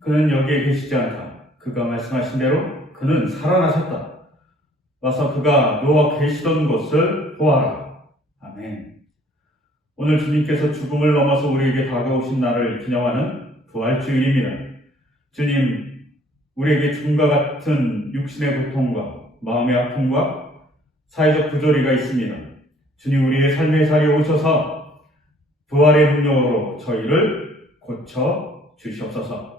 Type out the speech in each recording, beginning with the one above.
그는 여기에 계시지 않다. 그가 말씀하신 대로 그는 살아나셨다. 와서 그가 누워 계시던 곳을 보아라. 아멘. 오늘 주님께서 죽음을 넘어서 우리에게 다가오신 날을 기념하는 부활주일입니다. 주님, 우리에게 죽음과 같은 육신의 고통과 마음의 아픔과 사회적 부조리가 있습니다. 주님, 우리의 삶의 자리에 오셔서 부활의 능력으로 저희를 고쳐 주시옵소서.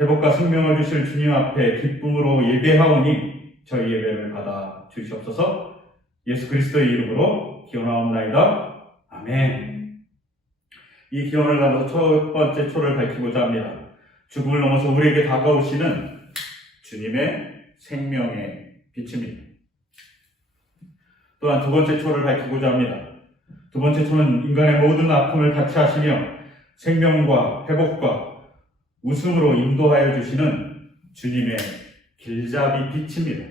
회복과 생명을 주실 주님 앞에 기쁨으로 예배하오니 저희 예배를 받아 주시옵소서. 예수 그리스도의 이름으로 기원하옵나이다. 아멘. 이 기원을 넘어서 첫 번째 초를 밝히고자 합니다. 죽음을 넘어서 우리에게 다가오시는 주님의 생명의 빛입니다. 또한 두 번째 초를 밝히고자 합니다. 두 번째 초는 인간의 모든 아픔을 같이 하시며 생명과 회복과 웃음으로 인도하여 주시는 주님의 길잡이 빛입니다.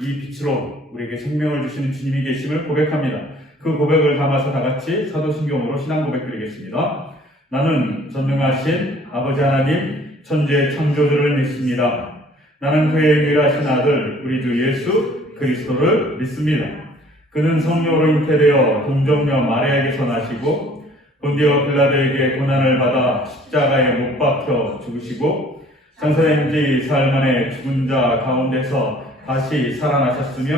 이 빛으로 우리에게 생명을 주시는 주님이 계심을 고백합니다. 그 고백을 담아서 다 같이 사도신경으로 신앙 고백 드리겠습니다. 나는 전능하신 아버지 하나님 천지의 창조주를 믿습니다. 나는 그의 유일하신 아들 우리 주 예수 그리스도를 믿습니다. 그는 성령으로 잉태되어 동정녀 마리아에게서 나시고 본디오 빌라도에게 고난을 받아 십자가에 못 박혀 죽으시고 장사된 지 사흘 만에 죽은 자 가운데서 다시 살아나셨으며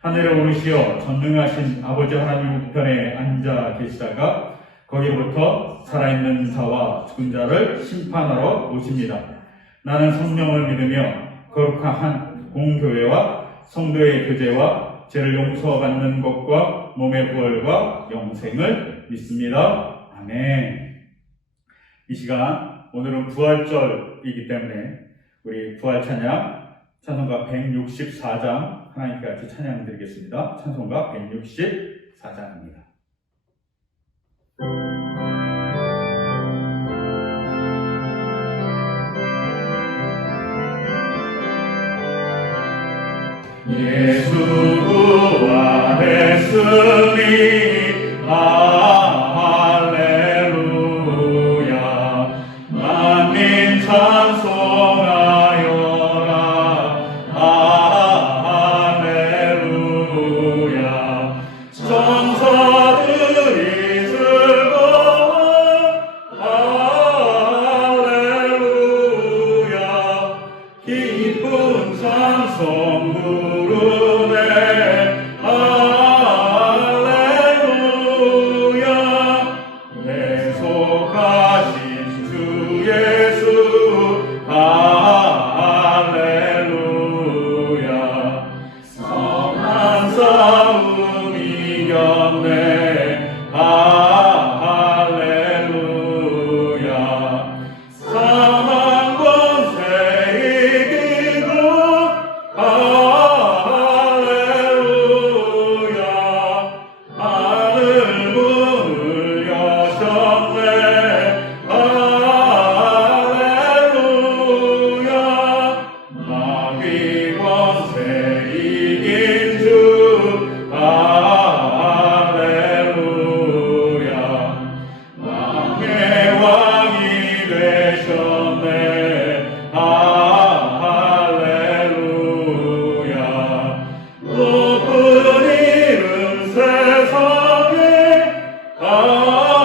하늘에 오르시어 전능하신 아버지 하나님 우편에 앉아 계시다가 거기로부터 살아있는 자와 죽은 자를 심판하러 오십니다. 나는 성령을 믿으며 거룩한 공교회와 성도의 교제와 죄를 용서받는 것과 몸의 부활과 영생을 믿습니다. 아멘. 이 시간 오늘은 부활절이기 때문에 우리 부활 찬양 찬송가 164장 하나님께 같이 찬양 드리겠습니다. 찬송가 164장입니다. 예수 부활했으니 할렐루야 만민 찬송하여라 할렐루야 천사들이 즐거워 할렐루야 기쁜 찬송 부르네 할렐루야 내 속하신 주 예수 할렐루야 선한 싸움 이겼네 할렐루야 사망 권세 이기고 할렐루야 하늘 문을 여셨네 할렐루야 마귀 권세 이긴 주 할렐루야 왕의 왕이 되셨네 할렐루야 높은 이름 세상에 할렐루야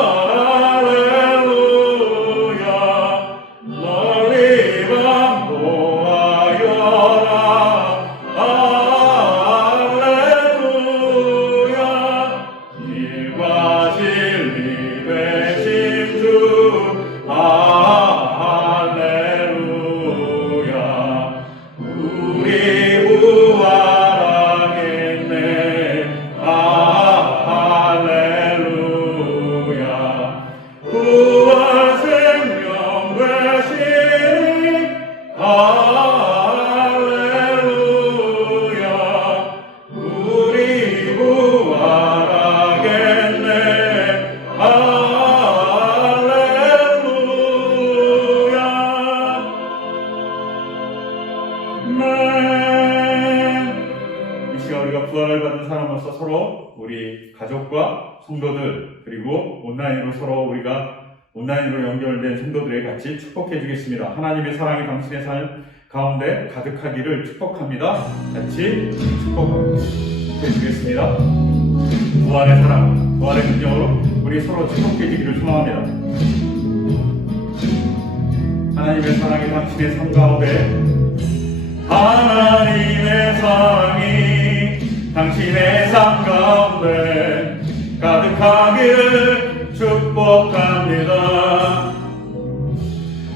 멀리 반포하여라 할렐루야 길과 진리 되신 주 할렐루야 우리 부활하겠네 할렐루야 부활 생명 되시니 할렐루야 우리 부활하겠네 할렐루야 아멘. 이 시간 우리가 부활을 받은 사람으로서 서로 우리 가족과 성도들 그리고 온라인으로 서로 우리가 온라인으로 연결된 성도들에게 같이 축복해 주겠습니다. 하나님의 사랑이 당신의 삶 가운데 가득하기를 축복합니다. 같이 축복해 주겠습니다. 부활의 사랑, 부활의 능력으로 우리 서로 축복해 주기를 소망합니다. 하나님의 사랑이 당신의 삶 가운데, 하나님의 사랑이 당신의 삶 가운데 가득하기를 축복합니다.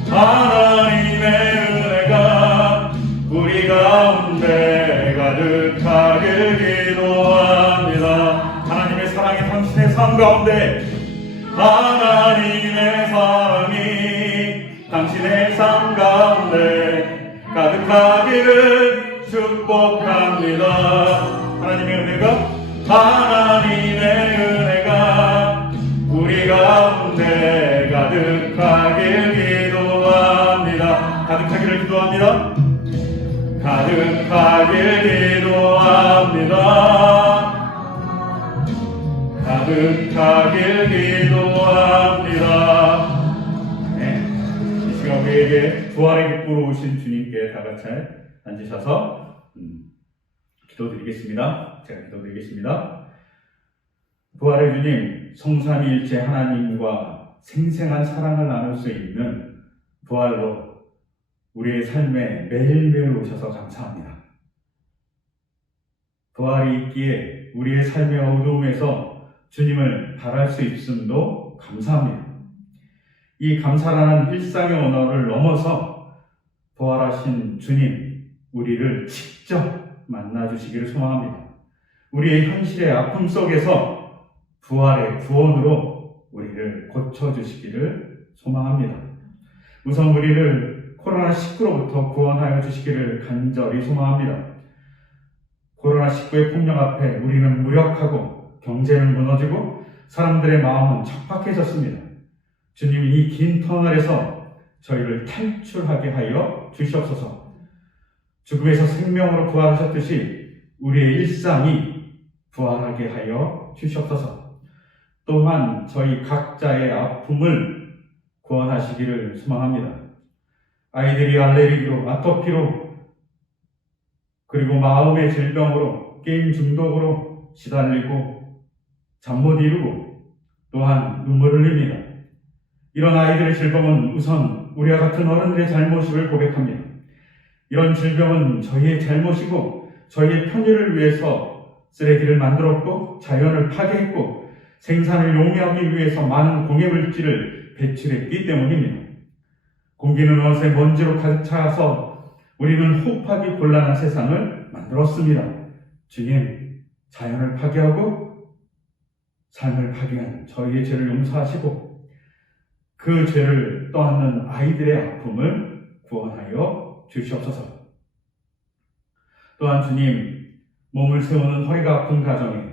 하나님의 은혜가 우리 가운데 가득하길 기도합니다. 하나님의 사랑이 당신의 삶 가운데, 하나님의 사랑이 당신의 삶 가운데 가득하기를 축복합니다. 하나님의 은혜가 우리 가운데 가득하길 기도합니다. 가득하기를 기도합니다. 가득하길 기도합니다. 가득하길 기도합니다. 이 시간 우리에게 부활의 기쁨으로 오신 주님께 다 같이 앉으셔서 기도드리겠습니다. 제가 기도드리겠습니다. 부활의 주님, 성삼위일체 하나님과 생생한 사랑을 나눌 수 있는 부활로 우리의 삶에 매일매일 오셔서 감사합니다. 부활이 있기에 우리의 삶의 어두움에서 주님을 바랄 수 있음도 감사합니다. 이 감사라는 일상의 언어를 넘어서 부활하신 주님, 우리를 직접 만나주시기를 소망합니다. 우리의 현실의 아픔 속에서 부활의 구원으로 우리를 고쳐주시기를 소망합니다. 우선 우리를 코로나19로부터 구원하여 주시기를 간절히 소망합니다. 코로나19의 폭력 앞에 우리는 무력하고 경제는 무너지고 사람들의 마음은 척박해졌습니다. 주님이 이 긴 터널에서 저희를 탈출하게 하여 주시옵소서. 죽음에서 생명으로 부활하셨듯이 우리의 일상이 부활하게 하여 주시옵소서. 또한 저희 각자의 아픔을 구원하시기를 소망합니다. 아이들이 알레르기로, 아토피로, 그리고 마음의 질병으로, 게임 중독으로 시달리고 잠 못 이루고 또한 눈물을 흘립니다. 이런 아이들의 질병은 우선 우리와 같은 어른들의 잘못을 고백합니다. 이런 질병은 저희의 잘못이고 저희의 편의를 위해서 쓰레기를 만들었고 자연을 파괴했고 생산을 용이하기 위해서 많은 공해물질을 배출했기 때문입니다. 공기는 어느새 먼지로 가득 차서 우리는 호흡하기 곤란한 세상을 만들었습니다. 주님, 자연을 파괴하고 삶을 파괴한 저희의 죄를 용서하시고 그 죄를 떠안는 아이들의 아픔을 구원하여 주시옵소서. 또한 주님, 몸을 세우는 허리가 아픈 가정에,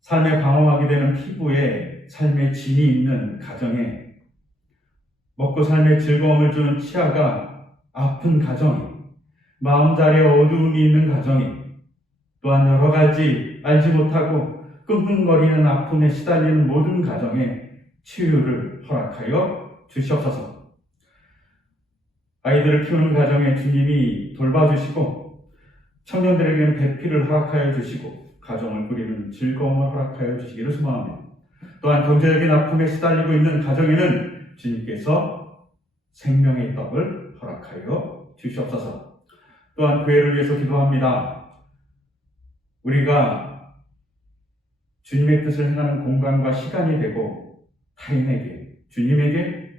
삶에 방황하게 되는 피부에 삶의 진이 있는 가정에, 먹고 삶의 즐거움을 주는 치아가 아픈 가정에, 마음자리에 어두움이 있는 가정에, 또한 여러 가지 알지 못하고 끙끙거리는 아픔에 시달리는 모든 가정에 치유를 허락하여 주시옵소서. 아이들을 키우는 가정에 주님이 돌봐주시고 청년들에게는 배필을 허락하여 주시고 가정을 꾸리는 즐거움을 허락하여 주시기를 소망합니다. 또한 경제적인 아픔에 시달리고 있는 가정에는 주님께서 생명의 떡을 허락하여 주시옵소서. 또한 교회를 위해서 기도합니다. 우리가 주님의 뜻을 행하는 공간과 시간이 되고 타인에게, 주님에게,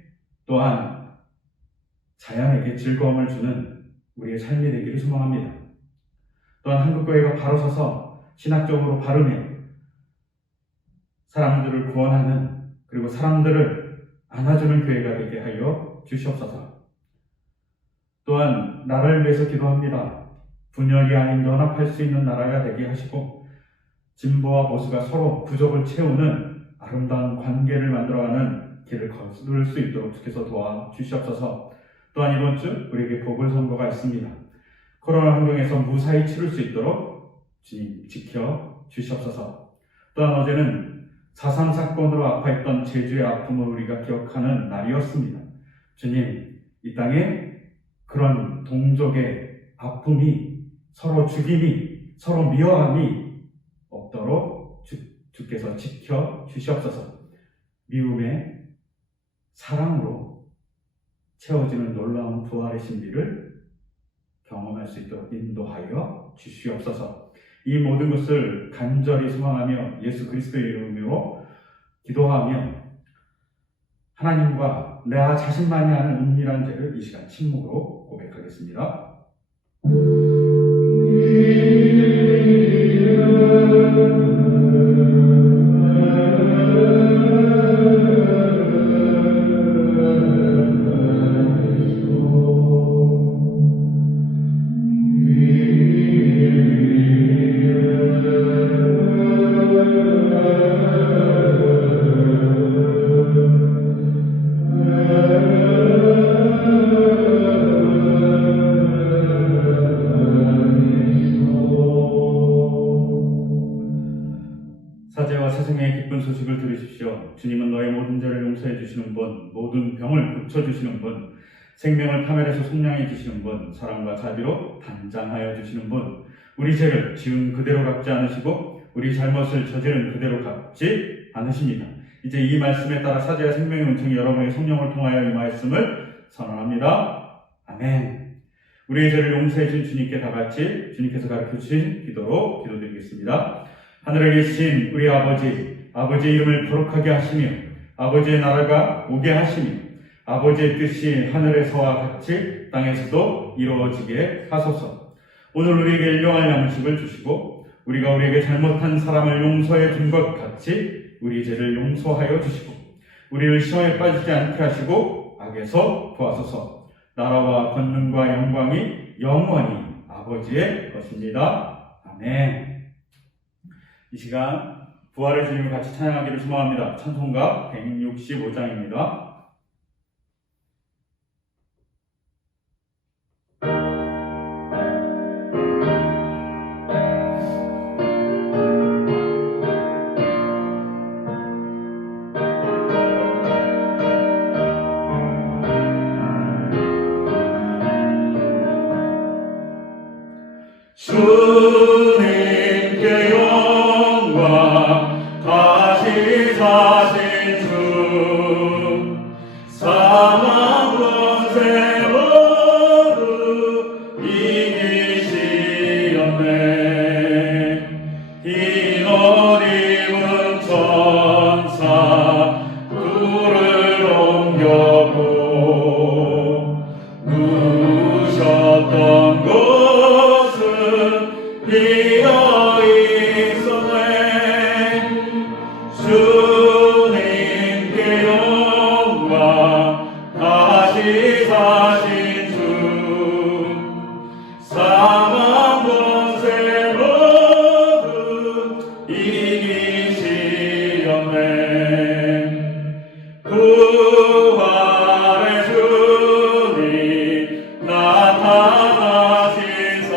또한 자연에게 즐거움을 주는 우리의 삶이 되기를 소망합니다. 또한 한국교회가 바로 서서 신학적으로 바르며 사람들을 구원하는, 그리고 사람들을 안아주는 교회가 되게 하여 주시옵소서. 또한 나라를 위해서 기도합니다. 분열이 아닌 연합할 수 있는 나라가 되게 하시고 진보와 보수가 서로 부족을 채우는 아름다운 관계를 만들어가는 길을 거둘 수 있도록 주께서 도와주시옵소서. 또한 이번 주 우리에게 보궐선거가 있습니다. 코로나 환경에서 무사히 치를 수 있도록 주님 지켜주시옵소서. 또한 어제는 사상 사건으로 아파했던 제주의 아픔을 우리가 기억하는 날이었습니다. 주님, 이 땅에 그런 동족의 아픔이, 서로 죽임이, 서로 미워함이 없도록 주께서 지켜 주시옵소서. 미움의 사랑으로 채워지는 놀라운 부활의 신비를 경험할 수 있도록 인도하여 주시옵소서. 이 모든 것을 간절히 소망하며 예수 그리스도의 이름으로 기도하며 하나님과 나 자신만이 아는 은밀한 죄를 이 시간 침묵으로 고백하겠습니다. 사제와 세상의 기쁜 소식을 들으십시오. 주님은 너의 모든 죄를 용서해 주시는 분, 모든 병을 고쳐주시는 분, 생명을 파멸해서 속량해 주시는 분, 사랑과 자비로 단장하여 주시는 분, 우리 죄를 지은 그대로 갚지 않으시고 우리 잘못을 저지른 그대로 갚지 않으십니다. 이제 이 말씀에 따라 사제와 생명의 은총이 여러분의 성령을 통하여 이 말씀을 선언합니다. 아멘. 우리의 죄를 용서해 주신 주님께 다 같이 주님께서 가르쳐 주신 기도로 기도드리겠습니다. 하늘에 계신 우리 아버지의 이름을 거룩하게 하시며 아버지의 나라가 오게 하시며 아버지의 뜻이 하늘에서와 같이 땅에서도 이루어지게 하소서. 오늘 우리에게 일용할 양식을 주시고 우리가 우리에게 잘못한 사람을 용서해 준 것 같이 우리 죄를 용서하여 주시고 우리를 시험에 빠지지 않게 하시고 악에서 구하소서. 나라와 권능과 영광이 영원히 아버지의 것입니다. 아멘. 이 시간 부활의 주님을 같이 찬양하기를 소망합니다. 찬송가 165장입니다. 주님께 영광 다시 사신 주 사망 권세 모두 이기시었네. 흰 옷 입은 천사 둘을 옮겨고 누우셨던 곳은 비어 있었네. 주님께 영광 다시 사신 주 사망 권세 모두 이기시었네. 부활의 주님 나타나시사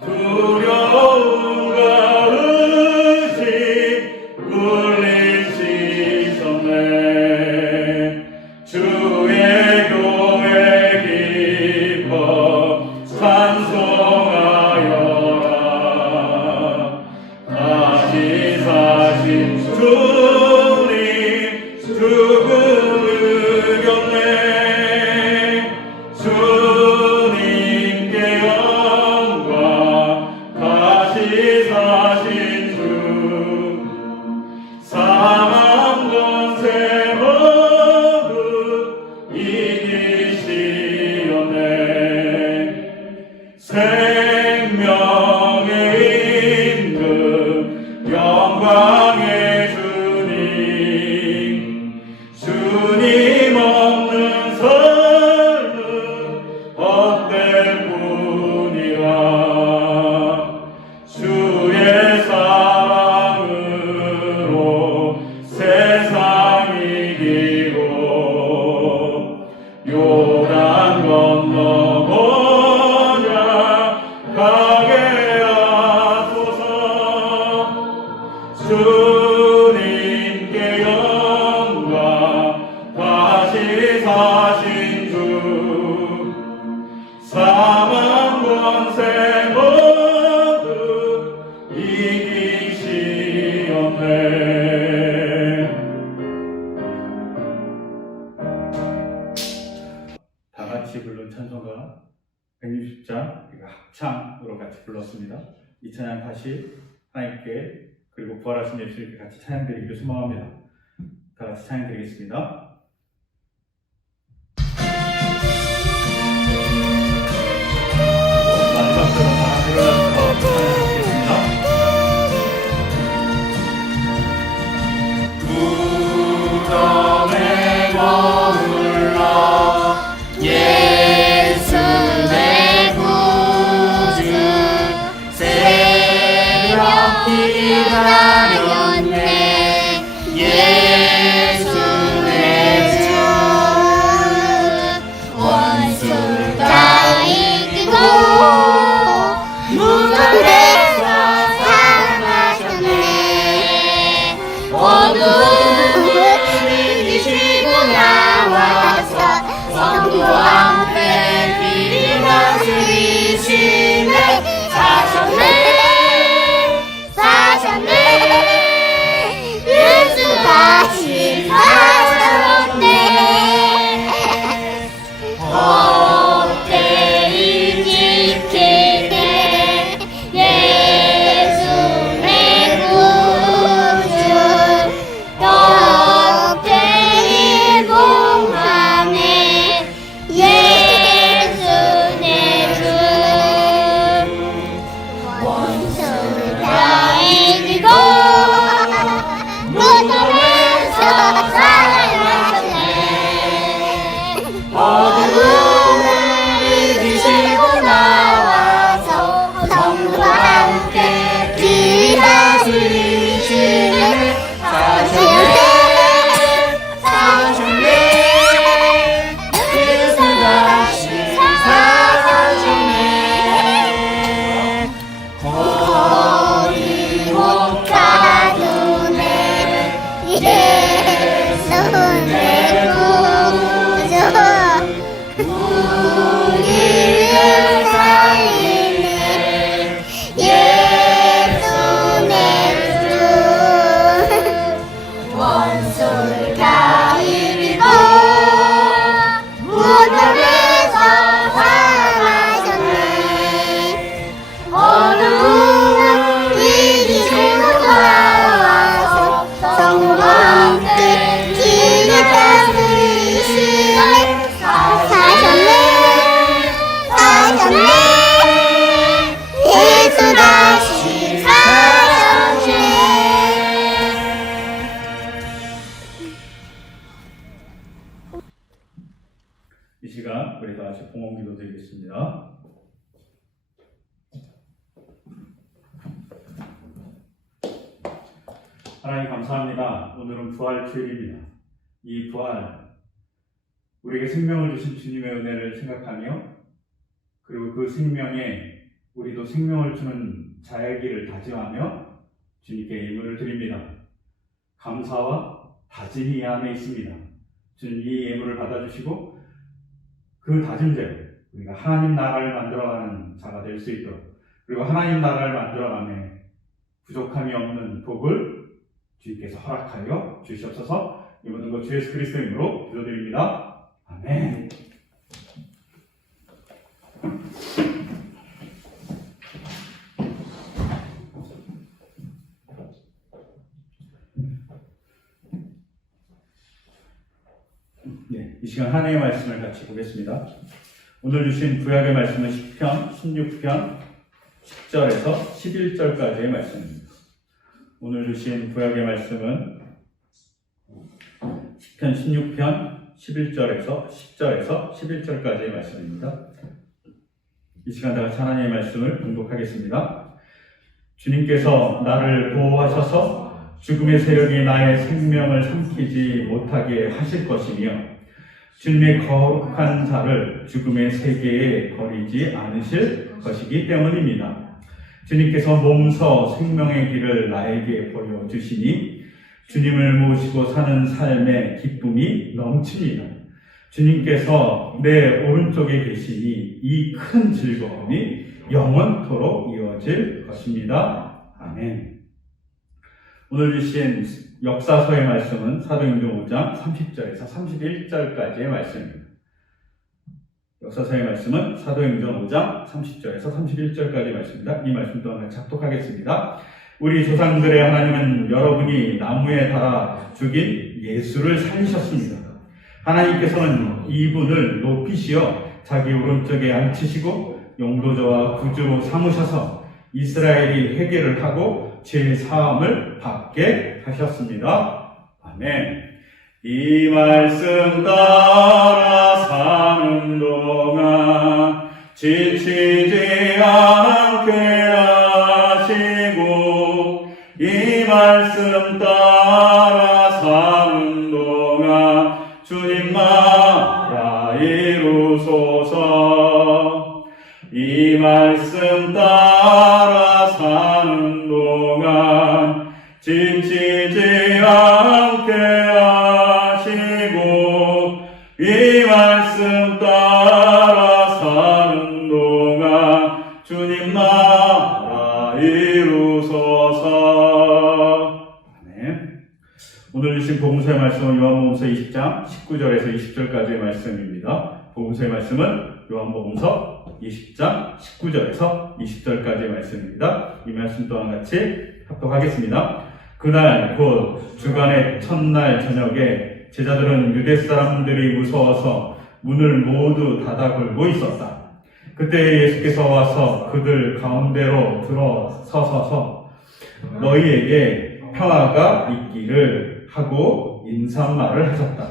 두려움과 의심 물리치셨네. 주의 교회 기뻐 찬송하여라. 다시 사신 주님 죽음을 이겼네. 주님께 영광 다시 사신 주 사망 권세 모두 이기시었네. 생명의 임금 영광의 주 주님께 영광 다시 사신 주 사망 권세 모두 이기시었네. 다 같이 부른 찬송가 160장 합창으로 같이 불렀습니다. 이 찬양 다시 하나님께 그리고 부활하신 예수님께 같이 찬양드리기를 소망합니다. 다 같이 찬양드리겠습니다. 마지막으로 다 일어나서 찬양하겠습니다. 무덤에 머물러 예수 내 구주 새벽 기다렸네. 예수 내 주 원수를 다 이기고 무덤에서 살아나셨네. 어둠을 이기시고 나와서 성도와 함께 길을 다스리시네. 사셨네 예수 다시 사셨네. 헛되이 지키게 예수 내 구주 헛되이 공하네. 예수 내 주 원수를 다 이기고 무덤에서 살아나셨네. 어둠을 이기시고 나와서 성도와 함께 길을 다스리시네. 사셨네 예수 다시 사셨네. 거리 못 가두네. 예수 내 구주 우리를 살리네. 예수 내 주 원수를 다 이기고 무덤에서 살아나셨네. 어둠을 이기시고 나와서 성도와 함께 길을 다스리시네. 사셨네 예수 다시 사셨네. 이 시간 우리 다 같이 봉헌기도 드리겠습니다. 하나님 감사합니다. 오늘은 부활 주일입니다. 이 부활, 우리에게 생명을 주신 주님의 은혜를 생각하며 그리고 그 생명에 우리도 생명을 주는 자의 길을 다짐하며 주님께 예물을 드립니다. 감사와 다짐이 이 안에 있습니다. 주님 이 예물을 받아주시고 그 다짐대로 우리가 하나님 나라를 만들어가는 자가 될 수 있도록 그리고 하나님 나라를 만들어가며 부족함이 없는 복을 주님께서 허락하여 주시옵소서. 이 모든 것 주 예수 그리스도의 이름으로 기도드립니다. 아멘. 네, 이 시간 하나님의 말씀을 같이 보겠습니다. 오늘 주신 구약의 말씀은 시편 16편 10절에서 11절까지의 말씀입니다. 오늘 주신 구약의 말씀은 시편 16편 11절에서 10절에서 11절까지의 말씀입니다. 이 시간 다 같이 하나님의 말씀을 봉독하겠습니다. 주님께서 나를 보호하셔서 죽음의 세력이 나의 생명을 삼키지 못하게 하실 것이며 주님의 거룩한 자를 죽음의 세계에 버리지 않으실 것이기 때문입니다. 주님께서 몸서 생명의 길을 나에게 보여주시니 주님을 모시고 사는 삶의 기쁨이 넘칩니다. 주님께서 내 오른쪽에 계시니 이 큰 즐거움이 영원토록 이어질 것입니다. 아멘. 오늘 주신 역사서의 말씀은 사도행전 5장 30절에서 31절까지의 말씀입니다. 역사서의 말씀은 사도행전 5장 30절에서 31절까지의 말씀입니다. 이 말씀 또한 작독하겠습니다. 우리 조상들의 하나님은 여러분이 나무에 달아 죽인 예수를 살리셨습니다. 하나님께서는 이분을 높이시어 자기 오른쪽에 앉히시고 용도자와 구주로 삼으셔서 이스라엘이 회개를 하고 죄 사함을 받게 하셨습니다. 아멘. 이 말씀 따라 사는 동안 지치지 않게 하시고 이 말씀 따라 사는 동안 주님 나라 이루소서. 이 말씀 따라 사는 동안 지치지 않게 하시고 이 말씀 따라 사는 동안 주님 나라 이루소서. 아멘. 오늘 주신 복음서의 말씀은 요한복음서 20장 19절에서 20절까지의 말씀입니다. 복음서의 말씀은 요한복음서 20장 19절에서 20절까지의 말씀입니다. 이 말씀 또한 같이 합독하겠습니다. 그날 곧 주간의 첫날 저녁에 제자들은 유대 사람들이 무서워서 문을 모두 닫아 걸고 있었다. 그때 예수께서 와서 그들 가운데로 들어서서 너희에게 평화가 있기를 하고 인사말을 하셨다.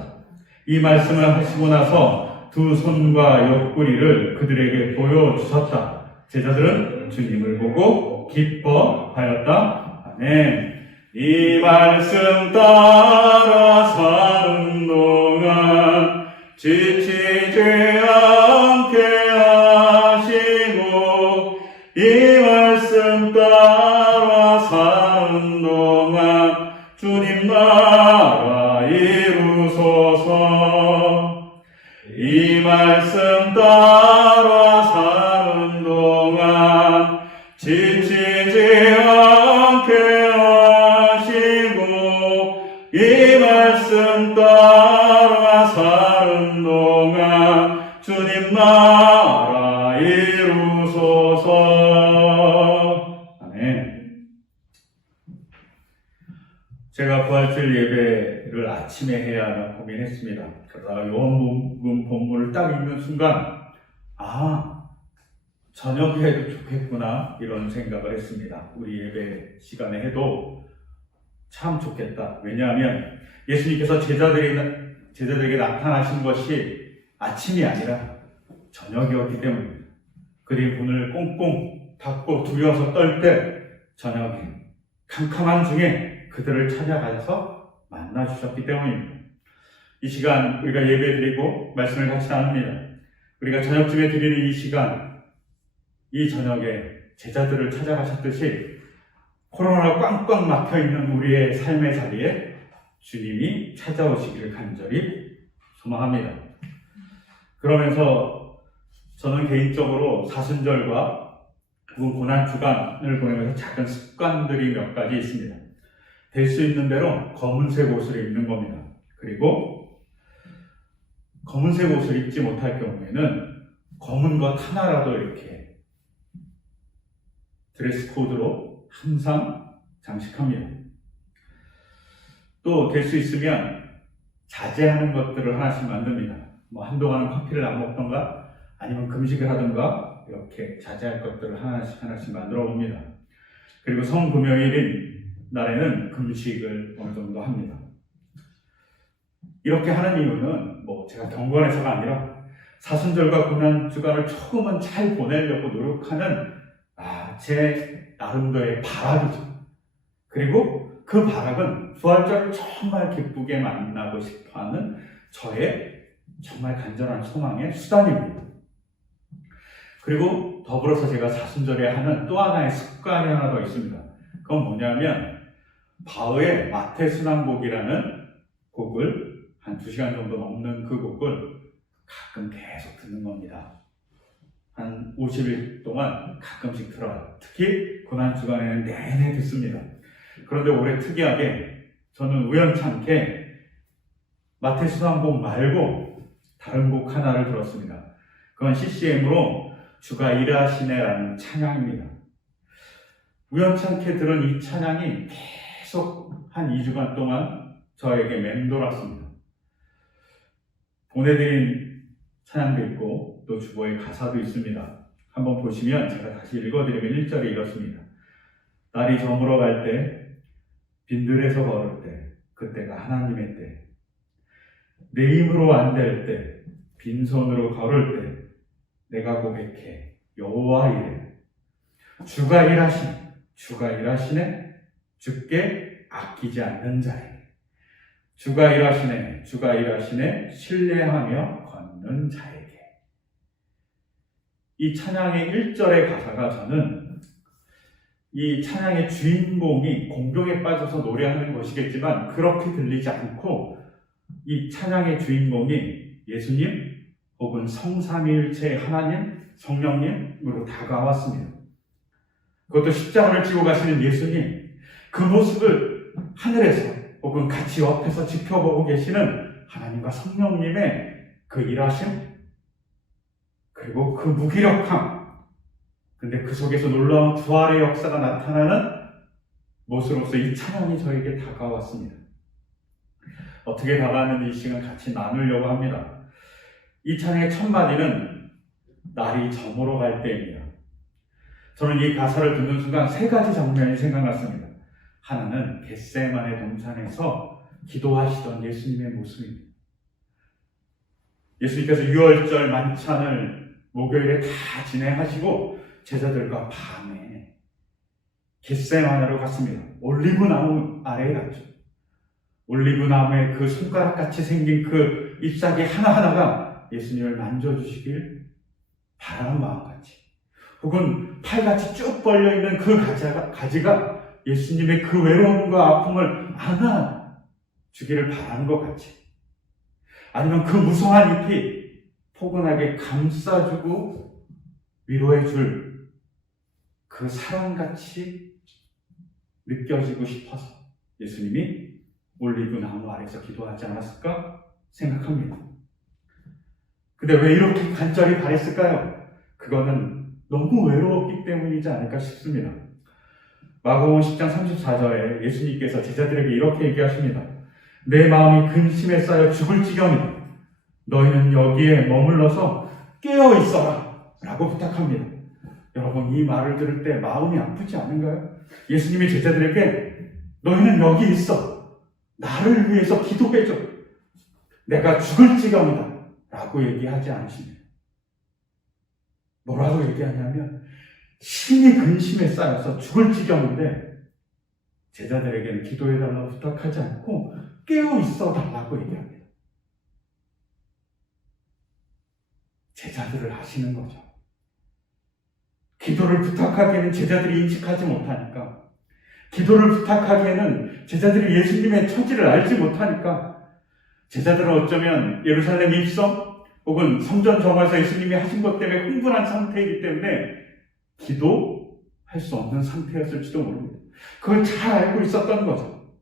이 말씀을 하시고 나서 두 손과 옆구리를 그들에게 보여주셨다. 제자들은 주님을 보고 기뻐하였다. 아멘. 이 말씀 따라 사는 동안 지치지 않게 하시고 이 말씀 따라 사는 동안 주님 나라 이루소서. 이 말씀 따라 사는 동안 지치지 않게 하시고 이 말씀 따라 사는 동안 주님 나라 이루소서. 아멘. 제가 부활절 예배를 아침에 해야 하나 고민했습니다. 그러다가 요한복음 본문을 딱 읽는 순간 저녁에 해도 좋겠구나 이런 생각을 했습니다. 우리 예배 시간에 해도 참 좋겠다. 왜냐하면 예수님께서 제자들에게 나타나신 것이 아침이 아니라 저녁이었기 때문입니다. 그들이 문을 꽁꽁 닫고 두려워서 떨 때 저녁에 캄캄한 중에 그들을 찾아가셔서 만나주셨기 때문입니다. 이 시간 우리가 예배 드리고 말씀을 같이 나눕니다. 우리가 저녁쯤에 드리는 이 시간, 이 저녁에 제자들을 찾아가셨듯이 코로나로 꽝꽝 막혀있는 우리의 삶의 자리에 주님이 찾아오시기를 간절히 소망합니다. 그러면서 저는 개인적으로 사순절과 고난주간을 보내면서 작은 습관들이 몇 가지 있습니다. 될 수 있는 대로 검은색 옷을 입는 겁니다. 그리고 검은색 옷을 입지 못할 경우에는 검은 것 하나라도 이렇게 드레스 코드로 항상 장식합니다. 또 될 수 있으면 자제하는 것들을 하나씩 만듭니다. 한동안은 커피를 안 먹던가 아니면 금식을 하던가 이렇게 자제할 것들을 하나씩 만들어 봅니다. 그리고 성금요일인 날에는 금식을 어느 정도 합니다. 이렇게 하는 이유는 제가 경건해서가 아니라 사순절과 고난주간을 조금은 잘 보내려고 노력하는 제 나름대로의 발악이죠. 그리고 그 발악은 부활절을 정말 기쁘게 만나고 싶어하는 저의 정말 간절한 소망의 수단입니다. 그리고 더불어서 제가 사순절에 하는 또 하나의 습관이 하나 더 있습니다. 그건 뭐냐면 바흐의 마태순환곡이라는 곡을 한 2시간 정도 넘는 그 곡을 가끔 계속 듣는 겁니다. 한 50일 동안 가끔씩 들어요. 특히 고난주간에는 내내 듣습니다. 그런데 올해 특이하게 저는 우연찮게 마태순환곡 말고 다른 곡 하나를 들었습니다. 그건 CCM으로 주가 일하시네라는 찬양입니다. 우연찮게 들은 이 찬양이 계속 한 2주간 동안 저에게 맴돌았습니다. 보내드린 찬양도 있고 또 주보의 가사도 있습니다. 한번 보시면 제가 다시 읽어드리면 1절에 이렇습니다. 날이 저물어 갈 때, 빈들에서 걸을 때, 그때가 하나님의 때, 내 힘으로 안 될 때, 빈손으로 걸을 때, 내가 고백해 여호와 이래. 주가 일하시네, 주께 아끼지 않는 자에게. 주가 일하시네, 신뢰하며 걷는 자에게. 이 찬양의 1절의 가사가 저는 이 찬양의 주인공이 공경에 빠져서 노래하는 것이겠지만 그렇게 들리지 않고 이 찬양의 주인공이 예수님 혹은 성삼위일체 하나님, 성령님으로 다가왔습니다. 그것도 십자가를 지고 가시는 예수님, 그 모습을 하늘에서 혹은 같이 옆에서 지켜보고 계시는 하나님과 성령님의 그 일하심, 그리고 그 무기력함, 근데 그 속에서 놀라운 부활의 역사가 나타나는 모습으로서 이 찬양이 저에게 다가왔습니다. 어떻게 다가왔는지 이 시간 같이 나누려고 합니다. 이 찬양의 첫 마디는 날이 저물어 갈 때입니다. 저는 이 가사를 듣는 순간 3가지 장면이 생각났습니다. 하나는 겟세마네 동산에서 기도하시던 예수님의 모습입니다. 예수님께서 유월절 만찬을 목요일에 다 진행하시고 제자들과 밤에 겟세마네로 갔습니다. 올리브나무 아래에 갔죠. 올리브나무의 그 손가락같이 생긴 그 잎사귀 하나하나가 예수님을 만져주시길 바라는 마음같이, 혹은 팔같이 쭉 벌려있는 그 가지가 예수님의 그 외로움과 아픔을 안아주기를 바라는 것 같이, 아니면 그 무성한 잎이 포근하게 감싸주고 위로해줄 그 사랑같이 느껴지고 싶어서 예수님이 올리브 나무 아래서 기도하지 않았을까 생각합니다. 근데 왜 이렇게 간절히 바랬을까요? 그거는 너무 외로웠기 때문이지 않을까 싶습니다. 마가복음 10장 34절에 예수님께서 제자들에게 이렇게 얘기하십니다. 내 마음이 근심에 쌓여 죽을 지경이다. 너희는 여기에 머물러서 깨어 있어라 라고 부탁합니다. 여러분, 이 말을 들을 때 마음이 아프지 않은가요? 예수님이 제자들에게 너희는 여기 있어, 나를 위해서 기도해줘, 내가 죽을 지경이다 라고 얘기하지 않으십니다. 뭐라고 얘기하냐면 심히 근심에 쌓여서 죽을 지경인데 제자들에게는 기도해달라고 부탁하지 않고 깨어 있어 달라고 얘기합니다. 제자들을 하시는 거죠. 기도를 부탁하기에는 제자들이 인식하지 못하니까, 기도를 부탁하기에는 제자들이 예수님의 처지를 알지 못하니까, 제자들은 어쩌면 예루살렘 입성 혹은 성전 정화에서 예수님이 하신 것 때문에 흥분한 상태이기 때문에 기도할 수 없는 상태였을지도 모릅니다. 그걸 잘 알고 있었던 거죠.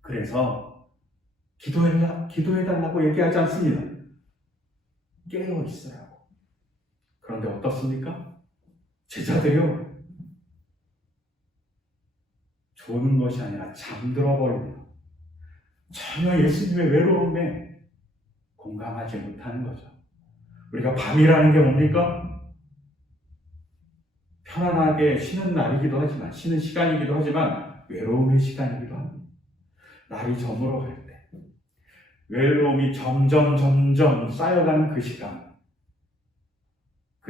그래서 기도해달라고 얘기하지 않습니다. 깨어 있어요. 그런데 어떻습니까? 제자들이요, 조는 것이 아니라 잠들어 버립니다. 전혀 예수님의 외로움에 공감하지 못하는 거죠. 우리가 밤이라는 게 뭡니까? 편안하게 쉬는 날이기도 하지만, 쉬는 시간이기도 하지만 외로움의 시간이기도 합니다. 날이 저물어 갈 때, 외로움이 점점 쌓여가는 그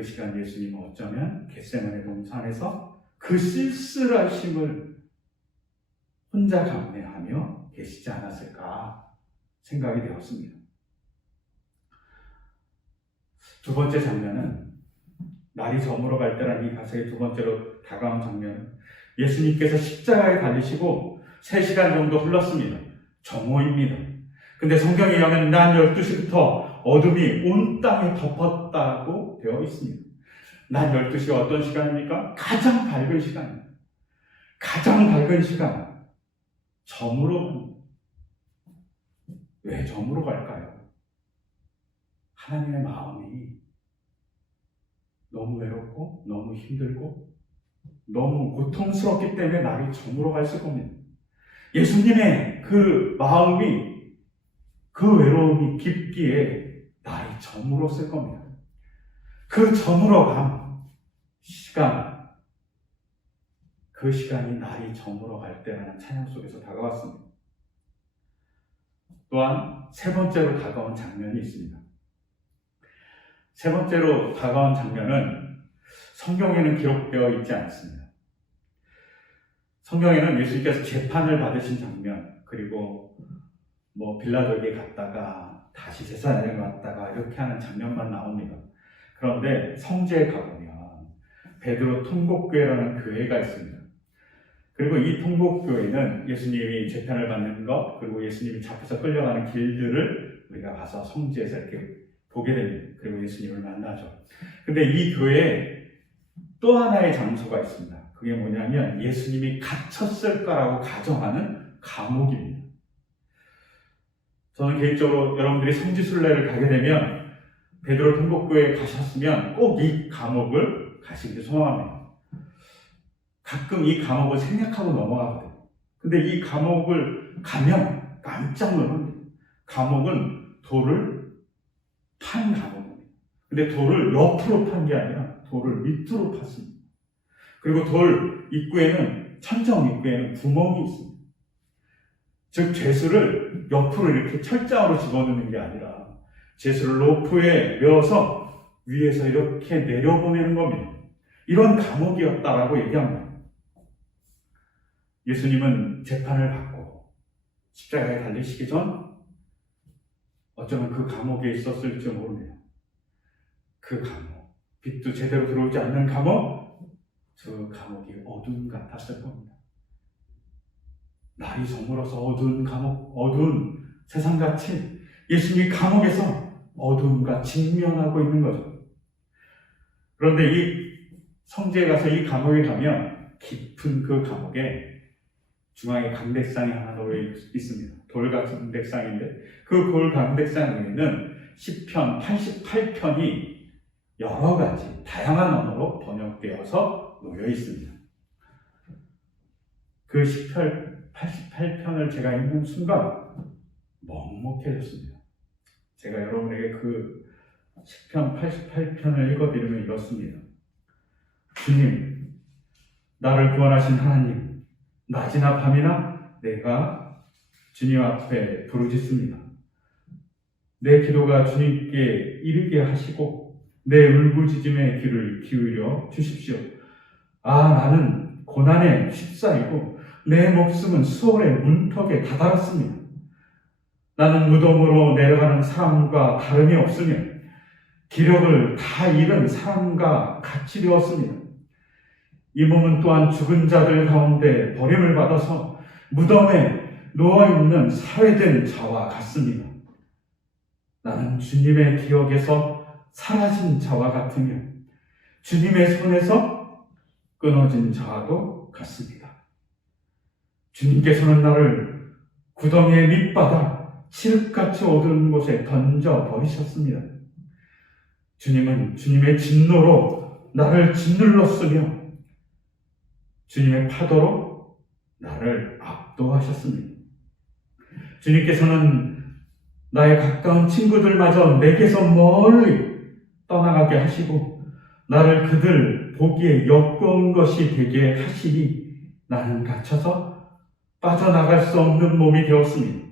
시간 예수님은 어쩌면 겟세마네 동산에서 그 쓸쓸하심을 혼자 감내하며 계시지 않았을까 생각이 되었습니다. 두 번째 장면은 날이 저물어 갈 때란 이 가사의 두 번째로 다가온 장면은 예수님께서 십자가에 달리시고 3시간 정도 흘렀습니다. 정오입니다. 근데 성경에 의하면 낮 12시부터 어둠이 온 땅에 덮었다고 되어 있습니다. 낮 12시 어떤 시간입니까? 가장 밝은 시간입니다. 가장 밝은 시간. 저물어 갑니다. 왜 저물어 갈까요? 하나님의 마음이 너무 외롭고 너무 힘들고 너무 고통스럽기 때문에 날이 저물어 갔을 겁니다. 예수님의 그 마음이 그 외로움이 깊기에 날이 저물었을 겁니다. 그 저물어간 시간, 그 시간이 날이 저물어 갈 때라는 찬양 속에서 다가왔습니다. 또한 세 번째로 다가온 장면이 있습니다. 세 번째로 다가온 장면은 성경에는 기록되어 있지 않습니다. 성경에는 예수님께서 재판을 받으신 장면, 그리고 빌라도에게 갔다가 다시 제사장에게 갔다가 이렇게 하는 장면만 나옵니다. 그런데 성지에 가보면 베드로 통곡교회라는 교회가 있습니다. 그리고 이 통곡교회는 예수님이 재판을 받는 것, 그리고 예수님이 잡혀서 끌려가는 길들을 우리가 가서 성지에서 이렇게 보게 됩니다. 그리고 예수님을 만나죠. 근데 이 교회에 또 하나의 장소가 있습니다. 그게 뭐냐면 예수님이 갇혔을 거라고 가정하는 감옥입니다. 저는 개인적으로 여러분들이 성지순례를 가게 되면 베드로 통곡교회에 가셨으면 꼭 이 감옥을 가시기를 소망합니다. 가끔 이 감옥을 생략하고 넘어가거든요. 근데 이 감옥을 가면 깜짝 놀랍니다. 감옥은 돌을 판 감옥입니다. 근데 돌을 옆으로 판 게 아니라 돌을 밑으로 팠습니다. 그리고 돌 입구에는, 천정 입구에는 구멍이 있습니다. 즉 죄수를 옆으로 이렇게 철장으로 집어넣는 게 아니라 죄수를 로프에 메어서 위에서 이렇게 내려보내는 겁니다. 이런 감옥이었다라고 얘기합니다. 예수님은 재판을 받고 십자가에 달리시기 전 어쩌면 그 감옥에 있었을지 모르네요. 그 감옥, 빛도 제대로 들어오지 않는 감옥, 저 감옥이 어둠 같았을 겁니다. 날이 저물어서 어두운 감옥, 어두운 세상같이 예수님이 감옥에서 어둠과 직면하고 있는 거죠. 그런데 이 성지에 가서 이 감옥에 가면 깊은 그 감옥에 중앙에 강백상이 하나 놓여 있습니다. 돌 같은 백상인데 그 돌 강백상 위에는 시편 88편이 여러 가지 다양한 언어로 번역되어서 놓여 있습니다. 그 시편 88편을 제가 읽는 순간 먹먹해졌습니다. 제가 여러분에게 그 시편 88편을 읽어드리면 이렇습니다. 주님, 나를 구원하신 하나님, 낮이나 밤이나 내가 주님 앞에 부르짖습니다. 내 기도가 주님께 이르게 하시고 내 울부짖음의 귀를 기울여 주십시오. 나는 고난에 휩싸이고 내 목숨은 수월의 문턱에 다다랐습니다. 나는 무덤으로 내려가는 사람과 다름이 없으며 기력을 다 잃은 사람과 같이 되었습니다. 이 몸은 또한 죽은 자들 가운데 버림을 받아서 무덤에 누워있는 살해된 자와 같습니다. 나는 주님의 기억에서 사라진 자와 같으며 주님의 손에서 끊어진 자와도 같습니다. 주님께서는 나를 구덩이에 밑바닥 칠흑같이 어두운 곳에 던져버리셨습니다. 주님은 주님의 진노로 나를 짓눌렀으며 주님의 파도로 나를 압도하셨습니다. 주님께서는 나의 가까운 친구들마저 내게서 멀리 떠나가게 하시고 나를 그들 보기에 역겨운 것이 되게 하시니 나는 갇혀서 빠져나갈 수 없는 몸이 되었습니다.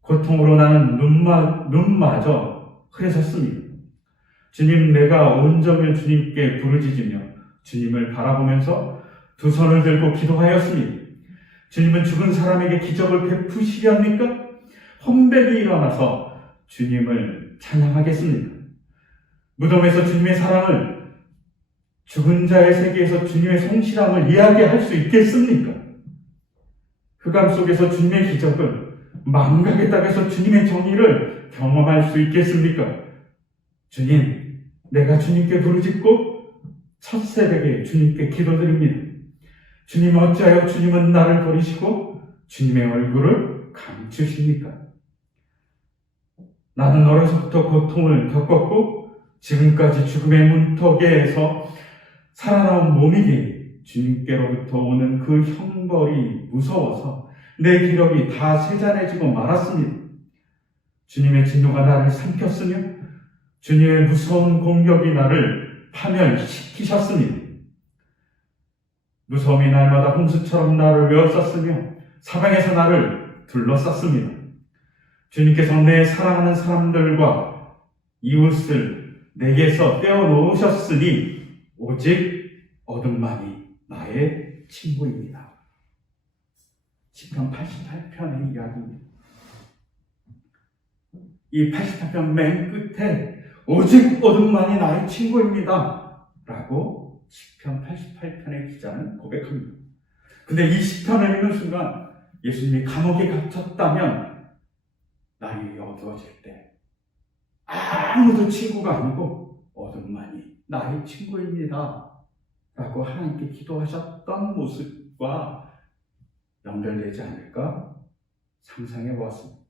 고통으로 나는 눈마저 흐려졌습니다. 주님, 내가 온전히 주님께 부르짖으며 주님을 바라보면서 두 손을 들고 기도하였습니다. 주님은 죽은 사람에게 기적을 베푸시렵니까? 혼백이 일어나서 주님을 찬양하겠습니다. 무덤에서 주님의 사랑을 죽은 자의 세계에서 주님의 성실함을 이야기할 수 있겠습니까? 흑암 속에서 주님의 기적을, 망각의 땅에서 주님의 정의를 경험할 수 있겠습니까? 주님, 내가 주님께 부르짖고 첫 새벽에 주님께 기도드립니다. 주님, 어찌하여 주님은 나를 버리시고 주님의 얼굴을 감추십니까? 나는 어려서부터 고통을 겪었고 지금까지 죽음의 문턱에서 살아나온 몸이기에 주님께로부터 오는 그 형벌이 무서워서 내 기력이 다 세잔해지고 말았습니다. 주님의 진노가 나를 삼켰으며 주님의 무서운 공격이 나를 파멸시키셨습니다. 무서움이 날마다 홍수처럼 나를 외웠었으며 사방에서 나를 둘러쌌습니다. 주님께서 내 사랑하는 사람들과 이웃을 내게서 떼어놓으셨으니 오직 어둠만이 나의 친구입니다. 시편 88편의 이야기입니다. 이 88편 맨 끝에 오직 어둠만이 나의 친구입니다 라고 시편 88편의 기자는 고백합니다. 근데 이 시편을 읽는 순간 예수님이 감옥에 갇혔다면 날이 어두워질 때 아무도 친구가 아니고 어둠만이 나의 친구입니다 라고 하나님께 기도하셨던 모습과 연결되지 않을까 상상해 보았습니다.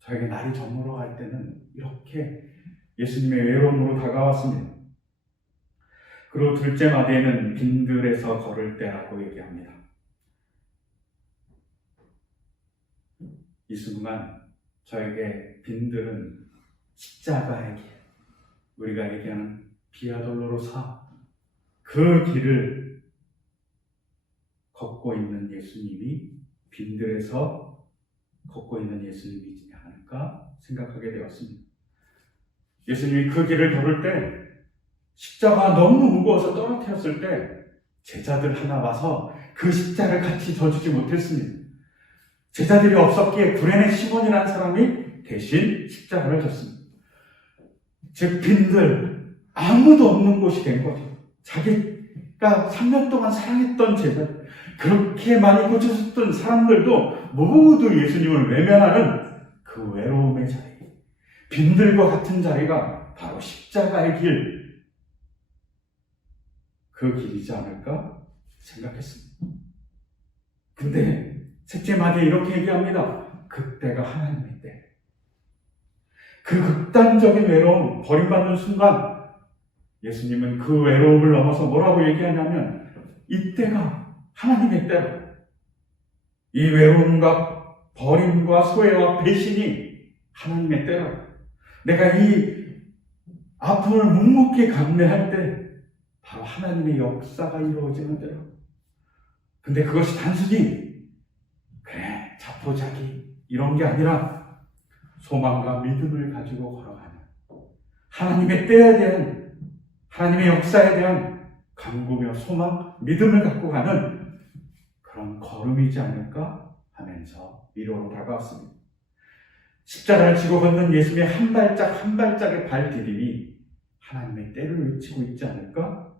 저에게 날이 저물어 갈 때는 이렇게 예수님의 외로움으로 다가왔습니다. 그리고 둘째 마디에는 빈들에서 걸을 때라고 얘기합니다. 이 순간 저에게 빈들은 십자가의 길, 우리가 얘기하는 비아 돌로로사, 그 길을 걷고 있는 예수님이 빈들에서 걷고 있는 예수님이지 않을까 생각하게 되었습니다. 예수님이 그 길을 걸을 때 십자가 너무 무거워서 떨어뜨렸을 때 제자들 하나 와서 그 십자를 같이 져주지 못했습니다. 제자들이 없었기에 구레네 시몬이라는 사람이 대신 십자가를 졌습니다. 즉 빈들, 아무도 없는 곳이 된 거죠. 자기가 3년 동안 사랑했던 제자들, 그렇게 많이 고쳐줬던 사람들도 모두 예수님을 외면하는 그 외로움의 자리, 빈들과 같은 자리가 바로 십자가의 길, 그 길이지 않을까 생각했습니다. 근데 셋째 마디에 이렇게 얘기합니다. 그때가 하나님의 때. 그 극단적인 외로움, 버림받는 순간 예수님은 그 외로움을 넘어서 뭐라고 얘기하냐면 이때가 하나님의 때라. 이 외로움과 버림과 소외와 배신이 하나님의 때라. 내가 이 아픔을 묵묵히 감내할 때 바로 하나님의 역사가 이루어지는 때라. 근데 그것이 단순히 그래 자포자기 이런 게 아니라 소망과 믿음을 가지고 걸어가는 하나님의 때에 대한, 하나님의 역사에 대한 간구며 소망, 믿음을 갖고 가는 그런 걸음이지 않을까 하면서 위로로 다가왔습니다. 십자가를 지고 걷는 예수님의 한 발짝 한 발짝의 발디딤이 하나님의 때를 외치고 있지 않을까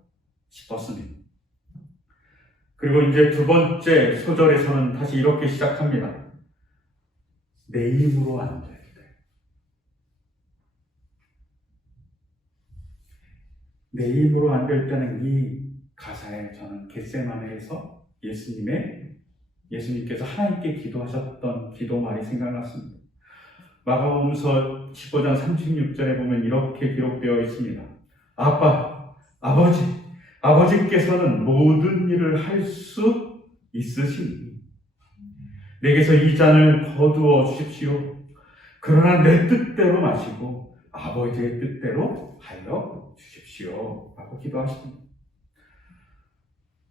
싶었습니다. 그리고 이제 두 번째 소절에서는 다시 이렇게 시작합니다. 내 힘으로 안 될 때. 내 힘으로 안 될 때는 이 가사에 저는 겟세마네에서 예수님께서 하나님께 기도하셨던 기도말이 생각났습니다. 마가복음서 15장 36절에 보면 이렇게 기록되어 있습니다. 아빠, 아버지께서는 모든 일을 할 수 있으시니 내게서 이 잔을 거두어 주십시오. 그러나 내 뜻대로 마시고 아버지의 뜻대로 하여 주십시오 라고 기도하십니다.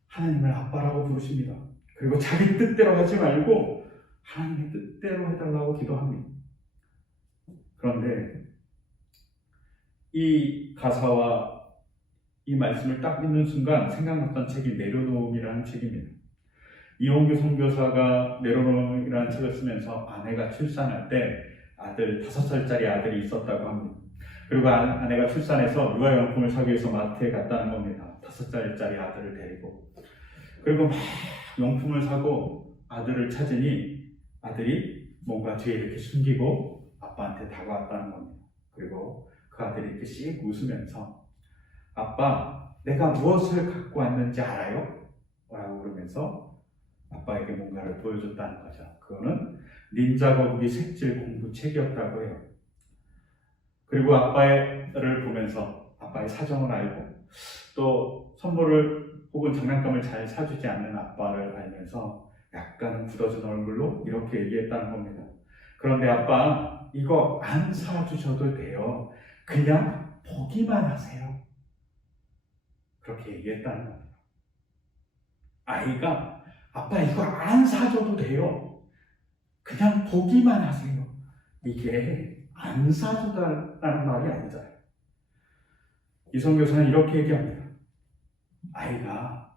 하나님을 아빠라고 부르십니다. 그리고 자기 뜻대로 하지 말고 하나님의 뜻대로 해달라고 기도합니다. 그런데 이 가사와 이 말씀을 딱 읽는 순간 생각났던 책이 내려놓음이라는 책입니다. 이홍규 선교사가 내려놓음이라는 책을 쓰면서 아내가 출산할 때 5살짜리 아들이 있었다고 합니다. 그리고 아내가 출산해서 육아용품을 사기 위해서 마트에 갔다는 겁니다. 5살짜리 아들을 데리고. 그리고 막 용품을 사고 아들을 찾으니 아들이 뭔가 뒤에 이렇게 숨기고 아빠한테 다가왔다는 겁니다. 그리고 그 아들이 이렇게 씩 웃으면서 아빠, 내가 무엇을 갖고 왔는지 알아요? 라고 그러면서 아빠에게 뭔가를 보여줬다는 거죠. 그거는 닌자 거북이 색칠 공부책이었다고 해요. 그리고 아빠를 보면서 아빠의 사정을 알고 또 선물을 혹은 장난감을 잘 사주지 않는 아빠를 알면서 약간 굳어진 얼굴로 이렇게 얘기했다는 겁니다. 그런데 아빠, 이거 안 사주셔도 돼요. 그냥 보기만 하세요. 그렇게 얘기했다는 겁니다. 아이가 아빠 이거 안 사줘도 돼요. 그냥 보기만 하세요. 이게 안 사주다라는 말이 아니잖아요. 이성교사는 이렇게 얘기합니다. 아이가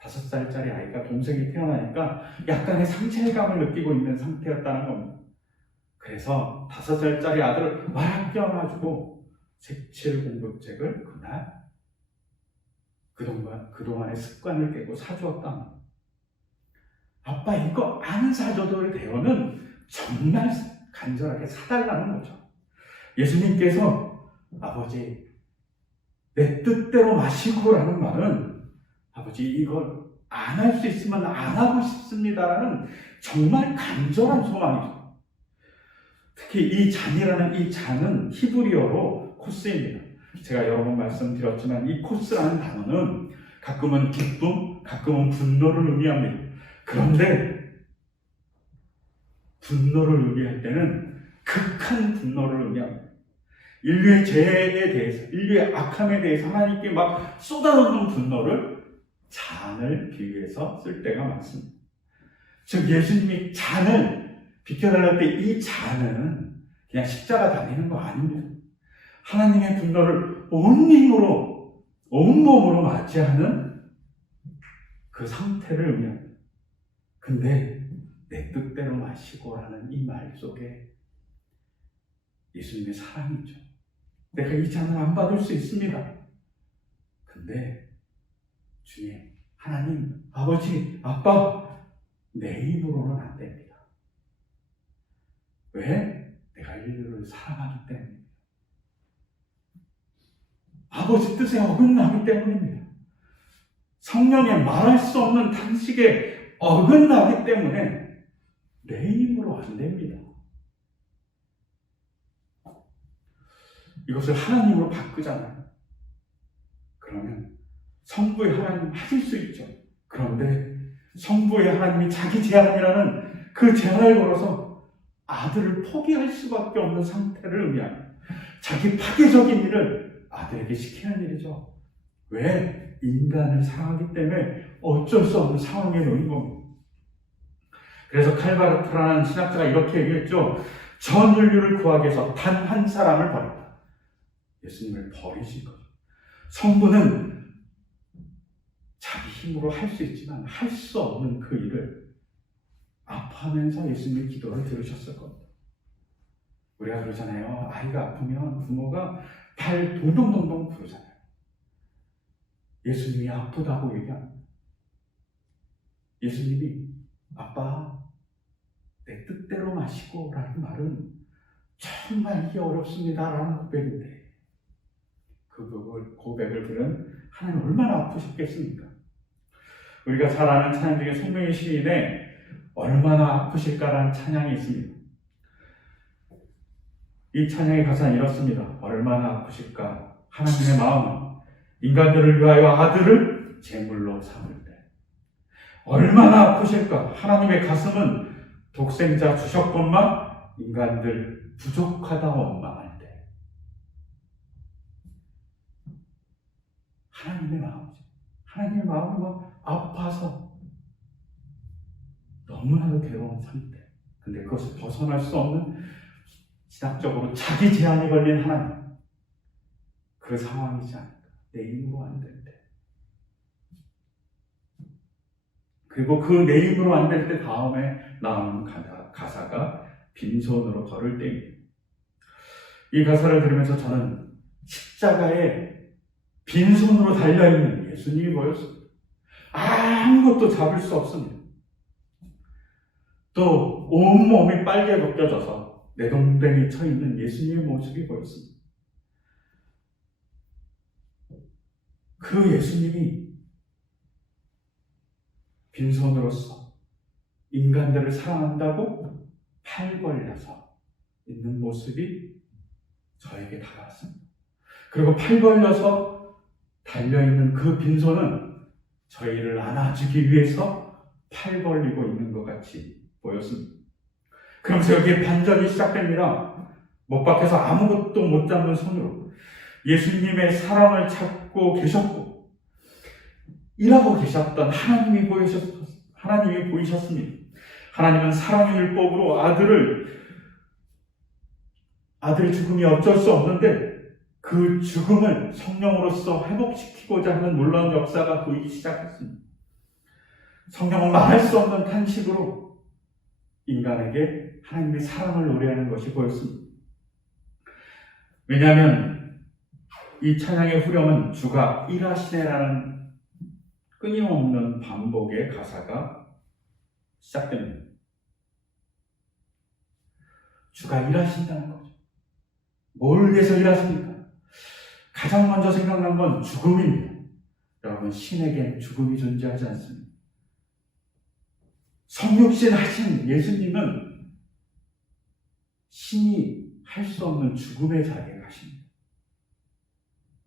5살짜리 아이가 동생이 태어나니까 약간의 상실감을 느끼고 있는 상태였다는 겁니다. 그래서 5살짜리 아들을 막 껴안아주고 색칠 공부책을 그날 그동안의 습관을 깨고 사주었다. 아빠 이거 안 사줘도 돼요는 정말 간절하게 사달라는 거죠. 예수님께서 아버지 내 뜻대로 마시고라는 말은 아버지 이걸 안 할 수 있으면 안 하고 싶습니다라는 정말 간절한 소망이죠. 특히 이 잔이라는 이 잔은 히브리어로 코스입니다. 제가 여러 번 말씀드렸지만 이 코스라는 단어는 가끔은 기쁨, 가끔은 분노를 의미합니다. 그런데 분노를 의미할 때는 극한 분노를 의미합니다. 인류의 죄에 대해서, 인류의 악함에 대해서 하나님께 막 쏟아놓는 분노를 잔을 비유해서 쓸 때가 많습니다. 즉 예수님이 잔을 비켜달랄 때 이 잔은 그냥 십자가 달리는 거 아닙니다. 하나님의 분노를 온 힘으로, 온 몸으로 맞이하는 그 상태를 의미합니다. 근데 내 뜻대로 마시고 하는 이 말 속에 예수님의 사랑이죠. 내가 이 잔을 안 받을 수 있습니다. 근데 주님, 하나님, 아버지, 아빠, 내 힘으로는 안 됩니다. 왜? 내가 인류를 사랑하기 때문입니다. 아버지 뜻에 어긋나기 때문입니다. 성령의 말할 수 없는 탄식에 어긋나기 때문에 내 힘으로 안 됩니다. 이것을 하나님으로 바꾸잖아요. 그러면 성부의 하나님 하실 수 있죠. 그런데 성부의 하나님이 자기 제한이라는 그 제한을 걸어서 아들을 포기할 수밖에 없는 상태를 의미합니다. 자기 파괴적인 일을 아들에게 시키는 일이죠. 왜? 인간을 사랑하기 때문에 어쩔 수 없는 상황에 놓인 겁니다. 그래서 칼바르트라는 신학자가 이렇게 얘기했죠. 전 인류를 구하기 위해서 단 한 사람을 버렸다. 예수님을 버리신 거죠. 성부는 자기 힘으로 할 수 있지만 할 수 없는 그 일을 아파하면서 예수님의 기도를 들으셨을 겁니다. 우리가 그러잖아요. 아이가 아프면 부모가 발 동동동동 부르잖아요. 예수님이 아프다고 얘기합니다. 예수님이 아빠 내 뜻대로 마시고 라는 말은 정말 이게 어렵습니다 라는 고백인데 그 고백을 들은 하나님 얼마나 아프셨겠습니까? 우리가 잘 아는 찬양 중에 송명희 시인의 얼마나 아프실까라는 찬양이 있습니다. 이 찬양의 가사는 이렇습니다. 얼마나 아프실까 하나님의 마음은 인간들을 위하여 아들을 제물로 삼을 때 얼마나 아프실까 하나님의 가슴은 독생자 주셨건만 인간들 부족하다 원망할 때 하나님의 마음이죠. 하나님의 마음은 막 아파서 너무나도 괴로운 상태. 근데 그것을 벗어날 수 없는 신학적으로 자기 제한이 걸린 하나님. 그 상황이지 않을까. 내 힘으로 안 될 때. 그리고 그 내 힘으로 안 될 때 다음에 나오는 가사가 빈손으로 걸을 때입니다. 이 가사를 들으면서 저는 십자가에 빈손으로 달려있는 예수님이 보였습니다. 아무것도 잡을 수 없습니다. 또 온몸이 빨개 벗겨져서 내동댕이 쳐있는 예수님의 모습이 보였습니다. 그 예수님이 빈손으로서 인간들을 사랑한다고 팔 벌려서 있는 모습이 저에게 다가왔습니다. 그리고 팔 벌려서 달려있는 그 빈손은 저희를 안아주기 위해서 팔 벌리고 있는 것 같이 보였습니다. 그러면서 여기에 반전이 시작됩니다. 못 박혀서 아무것도 못 잡는 손으로 예수님의 사랑을 찾고 계셨고 일하고 계셨던 하나님이 보이셨습니다. 하나님은 사랑의 율법으로 아들의 죽음이 어쩔 수 없는데 그 죽음을 성령으로서 회복시키고자 하는 놀라운 역사가 보이기 시작했습니다. 성령은 말할 수 없는 탄식으로 인간에게 하나님의 사랑을 노래하는 것이 보였습니다. 왜냐하면 이 찬양의 후렴은 주가 일하시네라는 끊임없는 반복의 가사가 시작됩니다. 주가 일하신다는 거죠. 뭘 위해서 일하십니까? 가장 먼저 생각난 건 죽음입니다. 여러분, 신에겐 죽음이 존재하지 않습니다. 성육신 하신 예수님은 신이 할 수 없는 죽음의 자리에 가십니다.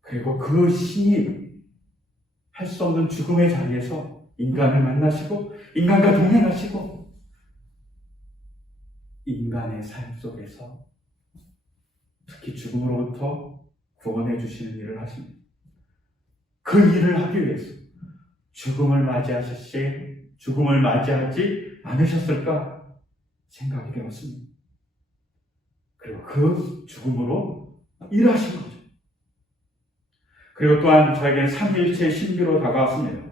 그리고 그 신이 할 수 없는 죽음의 자리에서 인간을 만나시고 인간과 동행하시고 인간의 삶 속에서 특히 죽음으로부터 구원해 주시는 일을 하십니다. 그 일을 하기 위해서 죽음을 맞이하지 않으셨을까 생각이 되었습니다. 그리고 그 죽음으로 일하신 거죠. 그리고 또한 저에게는 삼위일체의 신비로 다가왔습니다.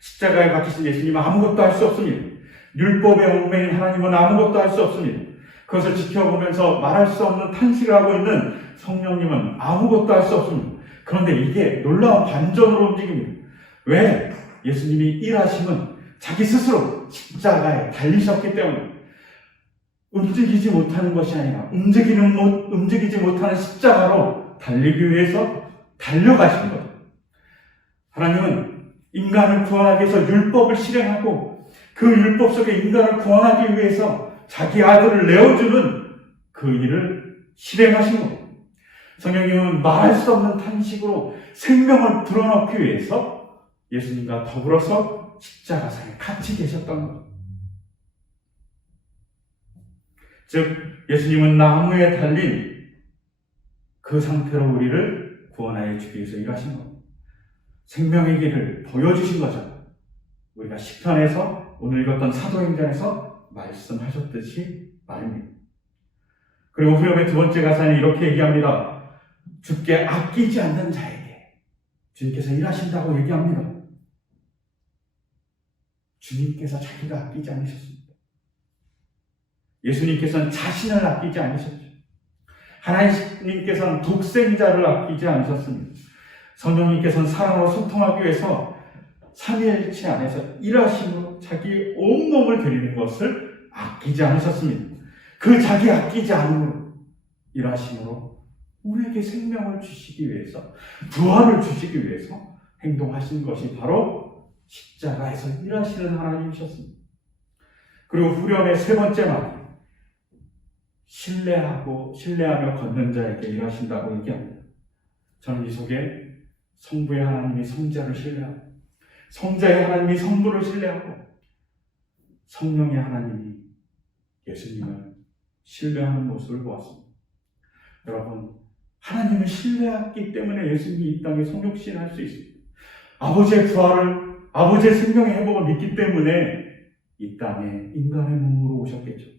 십자가에 박히신 예수님은 아무것도 할 수 없습니다. 율법의 얽매인 하나님은 아무것도 할 수 없습니다. 그것을 지켜보면서 말할 수 없는 탄식을 하고 있는 성령님은 아무것도 할 수 없습니다. 그런데 이게 놀라운 반전으로 움직입니다. 왜? 예수님이 일하심은 자기 스스로 십자가에 달리셨기 때문에 움직이지 못하는 것이 아니라 움직이지 못하는 십자가로 달리기 위해서 달려가신 거예요. 하나님은 인간을 구원하기 위해서 율법을 실행하고 그 율법 속에 인간을 구원하기 위해서 자기 아들을 내어주는 그 일을 실행하신 거예요. 성령님은 말할 수 없는 탄식으로 생명을 불어넣기 위해서 예수님과 더불어서 십자가상에 같이 계셨던 거예요. 즉 예수님은 나무에 달린 그 상태로 우리를 구원하여 주기 위해서 일하신 겁니다. 생명의 길을 보여주신 거죠. 우리가 시편에서 오늘 읽었던 사도행전에서 말씀하셨듯이 말입니다. 그리고 후렴의 두 번째 가사는 이렇게 얘기합니다. 주께 아끼지 않는 자에게 주님께서 일하신다고 얘기합니다. 주님께서 자기가 아끼지 않으셨습니다. 예수님께서는 자신을 아끼지 않으셨죠. 하나님께서는 독생자를 아끼지 않으셨습니다. 성령님께서는 사랑으로 소통하기 위해서 삼위일체 안에서 일하심으로 자기 온몸을 드리는 것을 아끼지 않으셨습니다. 그 자기 아끼지 않음으로 일하심으로 우리에게 생명을 주시기 위해서, 부활을 주시기 위해서 행동하신 것이 바로 십자가에서 일하시는 하나님이셨습니다. 그리고 후렴의 세 번째 말, 신뢰하며 걷는 자에게 일하신다고 얘기합니다. 저는 이 속에 성부의 하나님이 성자를 신뢰하고, 성자의 하나님이 성부를 신뢰하고, 성령의 하나님이 예수님을 신뢰하는 모습을 보았습니다. 여러분, 하나님을 신뢰했기 때문에 예수님이 이 땅에 성육신할 수 있습니다. 아버지의 부활을, 아버지의 생명의 회복을 믿기 때문에 이 땅에 인간의 몸으로 오셨겠죠.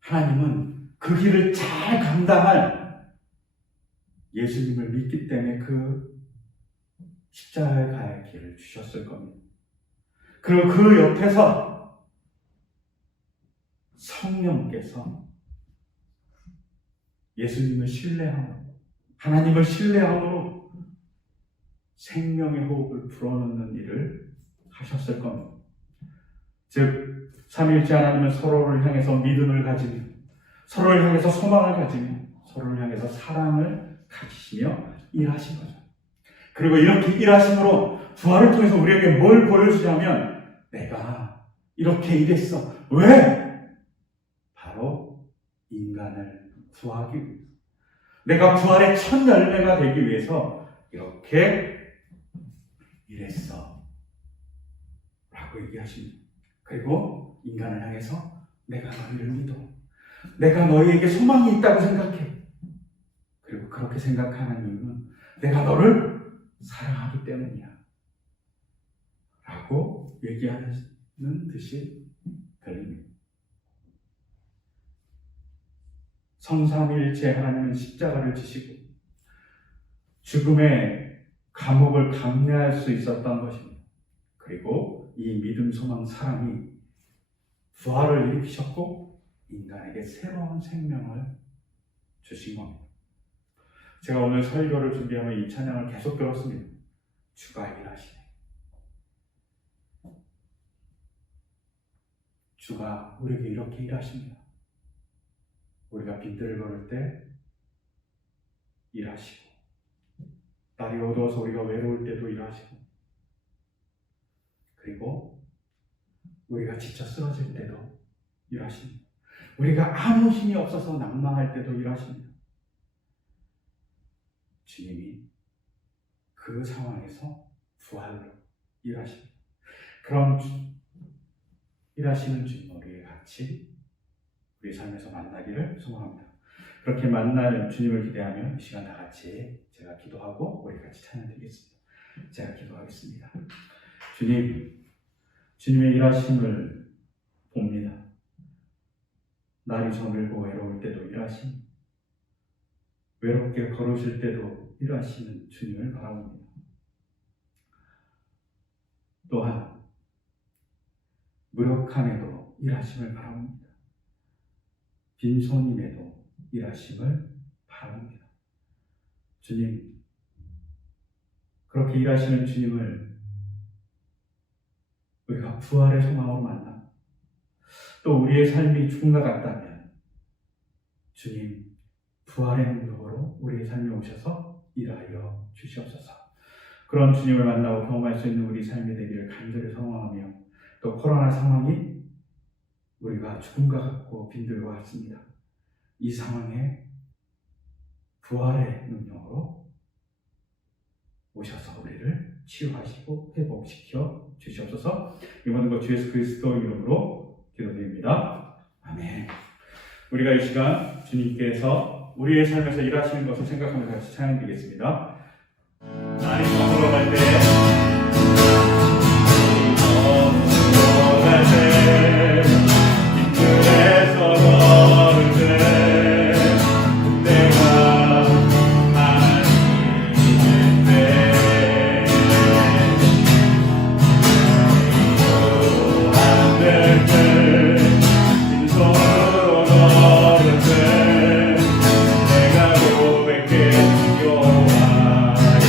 하나님은 그 길을 잘 감당할 예수님을 믿기 때문에 그 십자가에 갈 길을 주셨을 겁니다. 그리고 그 옆에서 성령께서 예수님을 신뢰하며 하나님을 신뢰함으로 생명의 호흡을 불어넣는 일을 하셨을 겁니다. 즉 삼위일체 하나님은 서로를 향해서 믿음을 가지며 서로를 향해서 소망을 가지며 서로를 향해서 사랑을 가지시며 일하신 거죠. 그리고 이렇게 일하심으로 부활을 통해서 우리에게 뭘 보여주냐면 내가 이렇게 일했어. 왜? 바로 인간을 구하기 위해서. 내가 부활의 첫 열매가 되기 위해서 이렇게 일했어 라고 얘기하십니다. 그리고 인간을 향해서 내가 너희를 믿어. 내가 너희에게 소망이 있다고 생각해. 그리고 그렇게 생각하는 이유는 내가 너를 사랑하기 때문이야 라고 얘기하는 듯이 들립니다. 성삼위일체 하나님은 십자가를 지시고 죽음의 감옥을 감내할 수 있었던 것입니다. 그리고 이 믿음, 소망, 사랑이 부활을 일으키셨고 인간에게 새로운 생명을 주신 겁니다. 제가 오늘 설교를 준비하며 이 찬양을 계속 들었습니다. 주가 일하시네. 주가 우리에게 이렇게 일하십니다. 우리가 빈들을 걸을 때 일하시고, 날이 어두워서 우리가 외로울 때도 일하시고, 그리고 우리가 지쳐 쓰러질 때도 일하십니다. 우리가 아무 힘이 없어서 낭망할 때도 일하십니다. 주님이 그 상황에서 부활로 일하십니다. 그럼 일하시는 주님 우리의 같이 우리 삶에서 만나기를 소망합니다. 그렇게 만날 주님을 기대하며 이 시간 다 같이 제가 기도하고 우리 같이 찬양드리겠습니다. 제가 기도하겠습니다. 주님, 주님의 일하심을 봅니다. 날이 저물고 외로울 때도 일하심, 외롭게 걸으실 때도 일하시는 주님을 바라봅니다. 또한 무력함에도 일하심을 바라봅니다. 빈손임에도 일하심을 바라봅니다. 주님, 그렇게 일하시는 주님을 우리가 부활의 소망으로 만나 또 우리의 삶이 죽음과 같다면 주님 부활의 능력으로 우리의 삶에 오셔서 일하여 주시옵소서. 그런 주님을 만나고 경험할 수 있는 우리 삶이 되기를 간절히 소망하며 또 코로나 상황이 우리가 죽음과 같고 빈들과 같습니다. 이 상황에 부활의 능력으로 오셔서 우리를 치유하시고 회복시켜 주시옵소서. 이 모든 것 주 예수 그리스도 이름으로 기도드립니다. 아멘. 우리가 이 시간 주님께서 우리의 삶에서 일하시는 것을 생각하면서 같이 찬양드리겠습니다. 날이 저물어갈 때 길에서 걸을 때 그때가 아닐 때 기도하는 때 빈손으로 걸을 때 내가 고백해 여호와의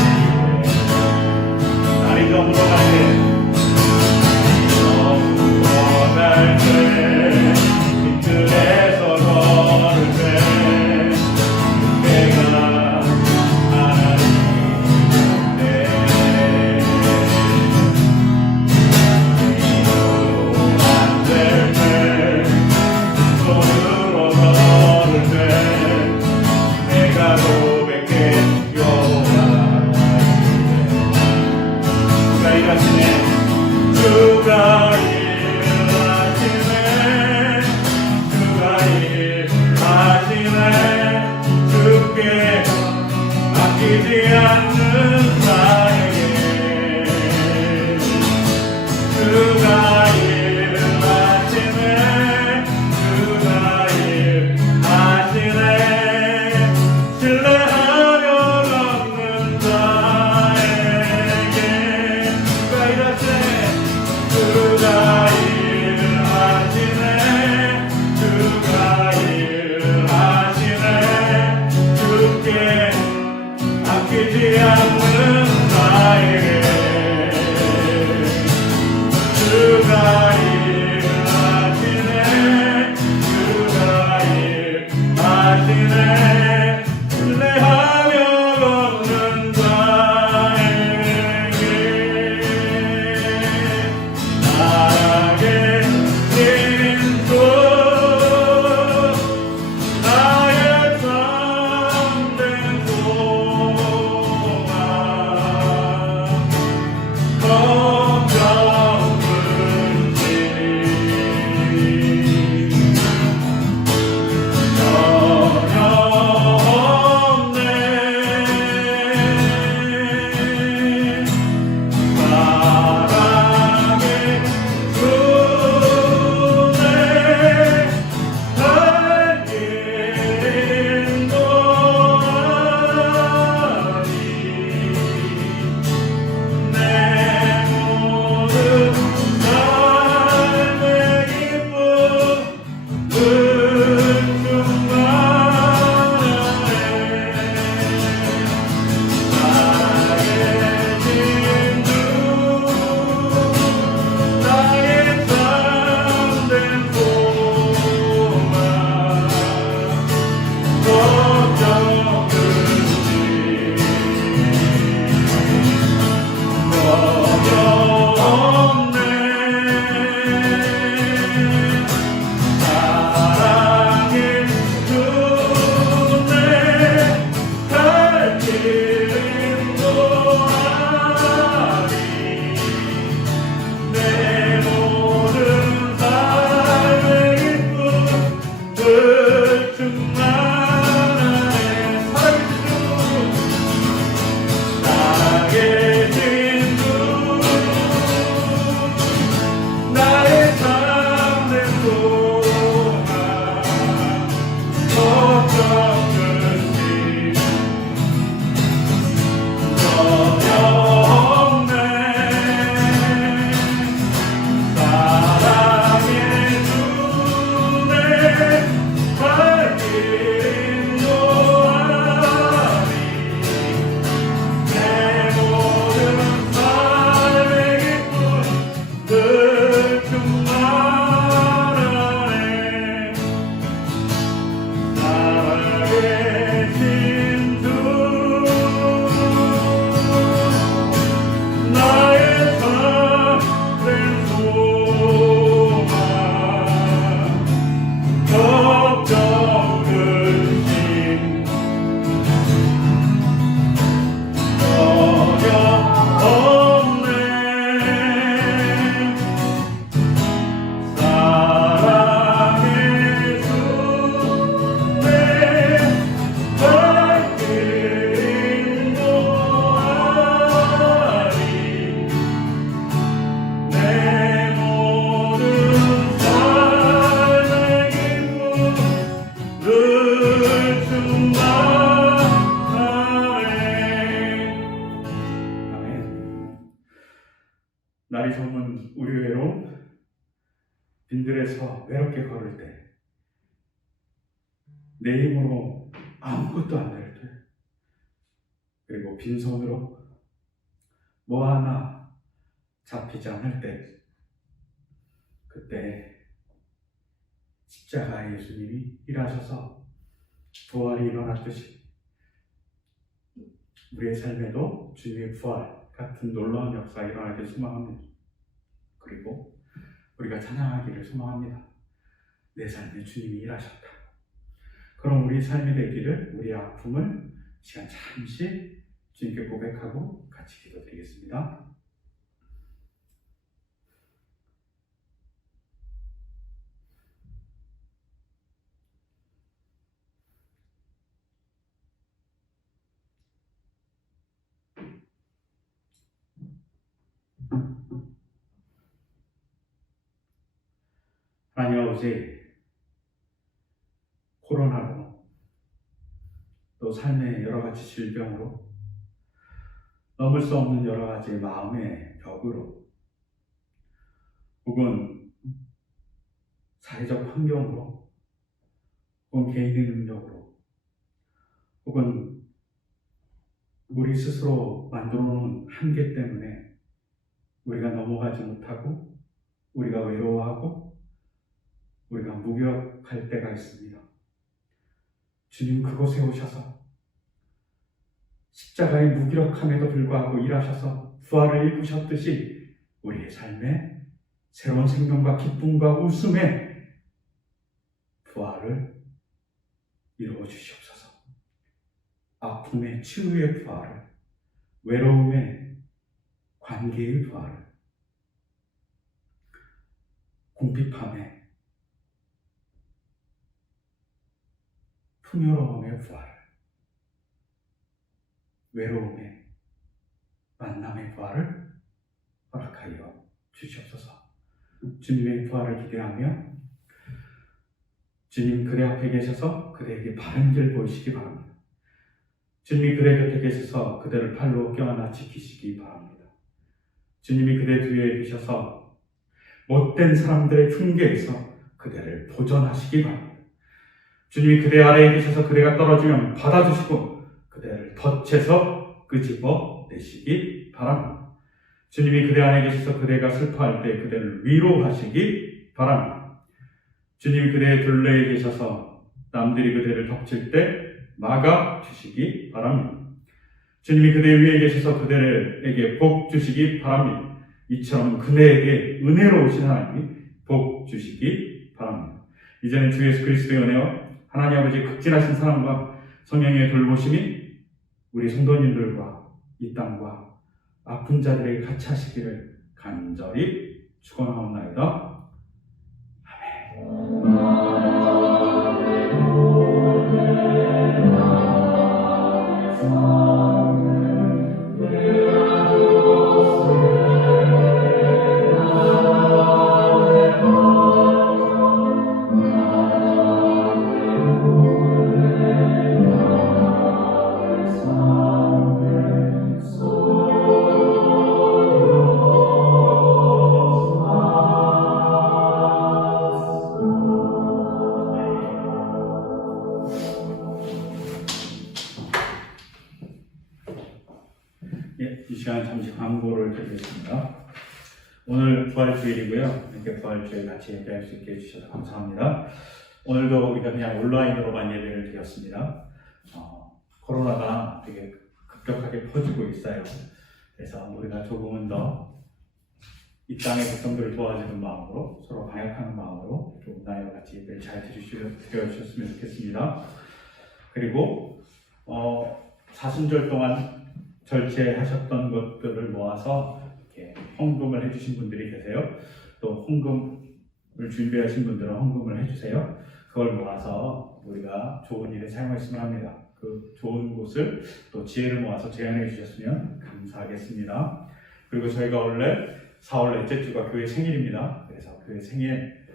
외롭게 걸을 때, 내 힘으로 아무것도 안 될 때, 그리고 빈손으로 뭐 하나 잡히지 않을 때, 그때 십자가의 예수님이 일하셔서 부활이 일어났듯이 우리의 삶에도 주님의 부활 같은 놀라운 역사가 일어나길 소망합니다. 그리고 우리가 찬양하기를 소망합니다. 내 삶에 주님이 일하셨다. 그럼 우리 삶이 되기를, 우리의 아픔을 시간 잠시 주님께 고백하고 같이 기도드리겠습니다. 하나님 아버지, 코로나로 또 삶의 여러 가지 질병으로 넘을 수 없는 여러 가지 마음의 벽으로 혹은 사회적 환경으로 혹은 개인의 능력으로 혹은 우리 스스로 만들어 놓은 한계 때문에 우리가 넘어가지 못하고 우리가 외로워하고 우리가 무기력할 때가 있습니다. 주님 그곳에 오셔서 십자가의 무기력함에도 불구하고 일하셔서 부활을 이루셨듯이 우리의 삶에 새로운 생명과 기쁨과 웃음의 부활을 이루어 주시옵소서. 아픔의 치유의 부활을, 외로움의 관계의 부활을, 궁핍함의 풍요로움의 부활을, 외로움의 만남의 부활을 허락하여 주시옵소서. 주님의 부활을 기대하며 주님 그대 앞에 계셔서 그대에게 바른 길 보이시기 바랍니다. 주님이 그대 곁에 계셔서 그대를 팔로 껴안아 지키시기 바랍니다. 주님이 그대 뒤에 계셔서 못된 사람들의 흉계에서 그대를 보존하시기 바랍니다. 주님이 그대 아래에 계셔서 그대가 떨어지면 받아주시고 그대를 덫에서 끄집어 내시기 바랍니다. 주님이 그대 안에 계셔서 그대가 슬퍼할 때 그대를 위로하시기 바랍니다. 주님이 그대의 둘레에 계셔서 남들이 그대를 덮칠 때 막아주시기 바랍니다. 주님이 그대 위에 계셔서 그대에게 복 주시기 바랍니다. 이처럼 그대에게 은혜로우신 하나님이 복 주시기 바랍니다. 이제는 주 예수 그리스도의 은혜와 하나님 아버지 극진하신 사랑과 성령의 돌보심이 우리 성도님들과 이 땅과 아픈 자들에게 같이 하시기를 간절히 축원하옵나이다. 이 시간 잠시 광고를 드리겠습니다. 오늘 부활주일이고요. 이렇게 부활주일 같이 예배할 수 있게 해주셔서 감사합니다. 오늘도 우리가 그냥 온라인으로만 예배를 드렸습니다. 코로나가 되게 급격하게 퍼지고 있어요. 그래서 우리가 조금은 더 이 땅의 백성들을 도와주는 마음으로, 서로 방역하는 마음으로 온라인과 같이 예배를 잘 드려주셨으면 좋겠습니다. 그리고 사순절 동안 절제하셨던 것들을 모아서 이렇게 헌금을 해주신 분들이 계세요. 또 헌금을 준비하신 분들은 헌금을 해주세요. 그걸 모아서 우리가 좋은 일에 사용했으면 합니다. 그 좋은 곳을 또 지혜를 모아서 제안해 주셨으면 감사하겠습니다. 그리고 저희가 원래 4월 넷째 주가 교회 생일입니다. 그래서 교회 생일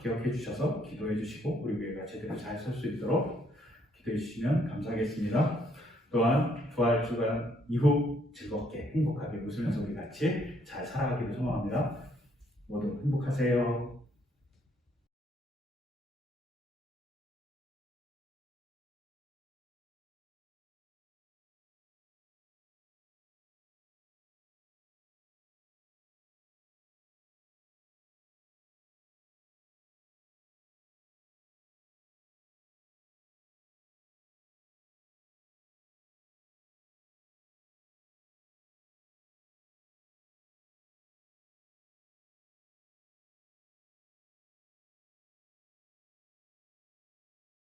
기억해 주셔서 기도해 주시고 우리 교회가 제대로 잘 설 수 있도록 기도해 주시면 감사하겠습니다. 또한 부활주간 이후 즐겁게 행복하게 웃으면서 우리 같이 잘 살아가기를 소망합니다. 모두 행복하세요.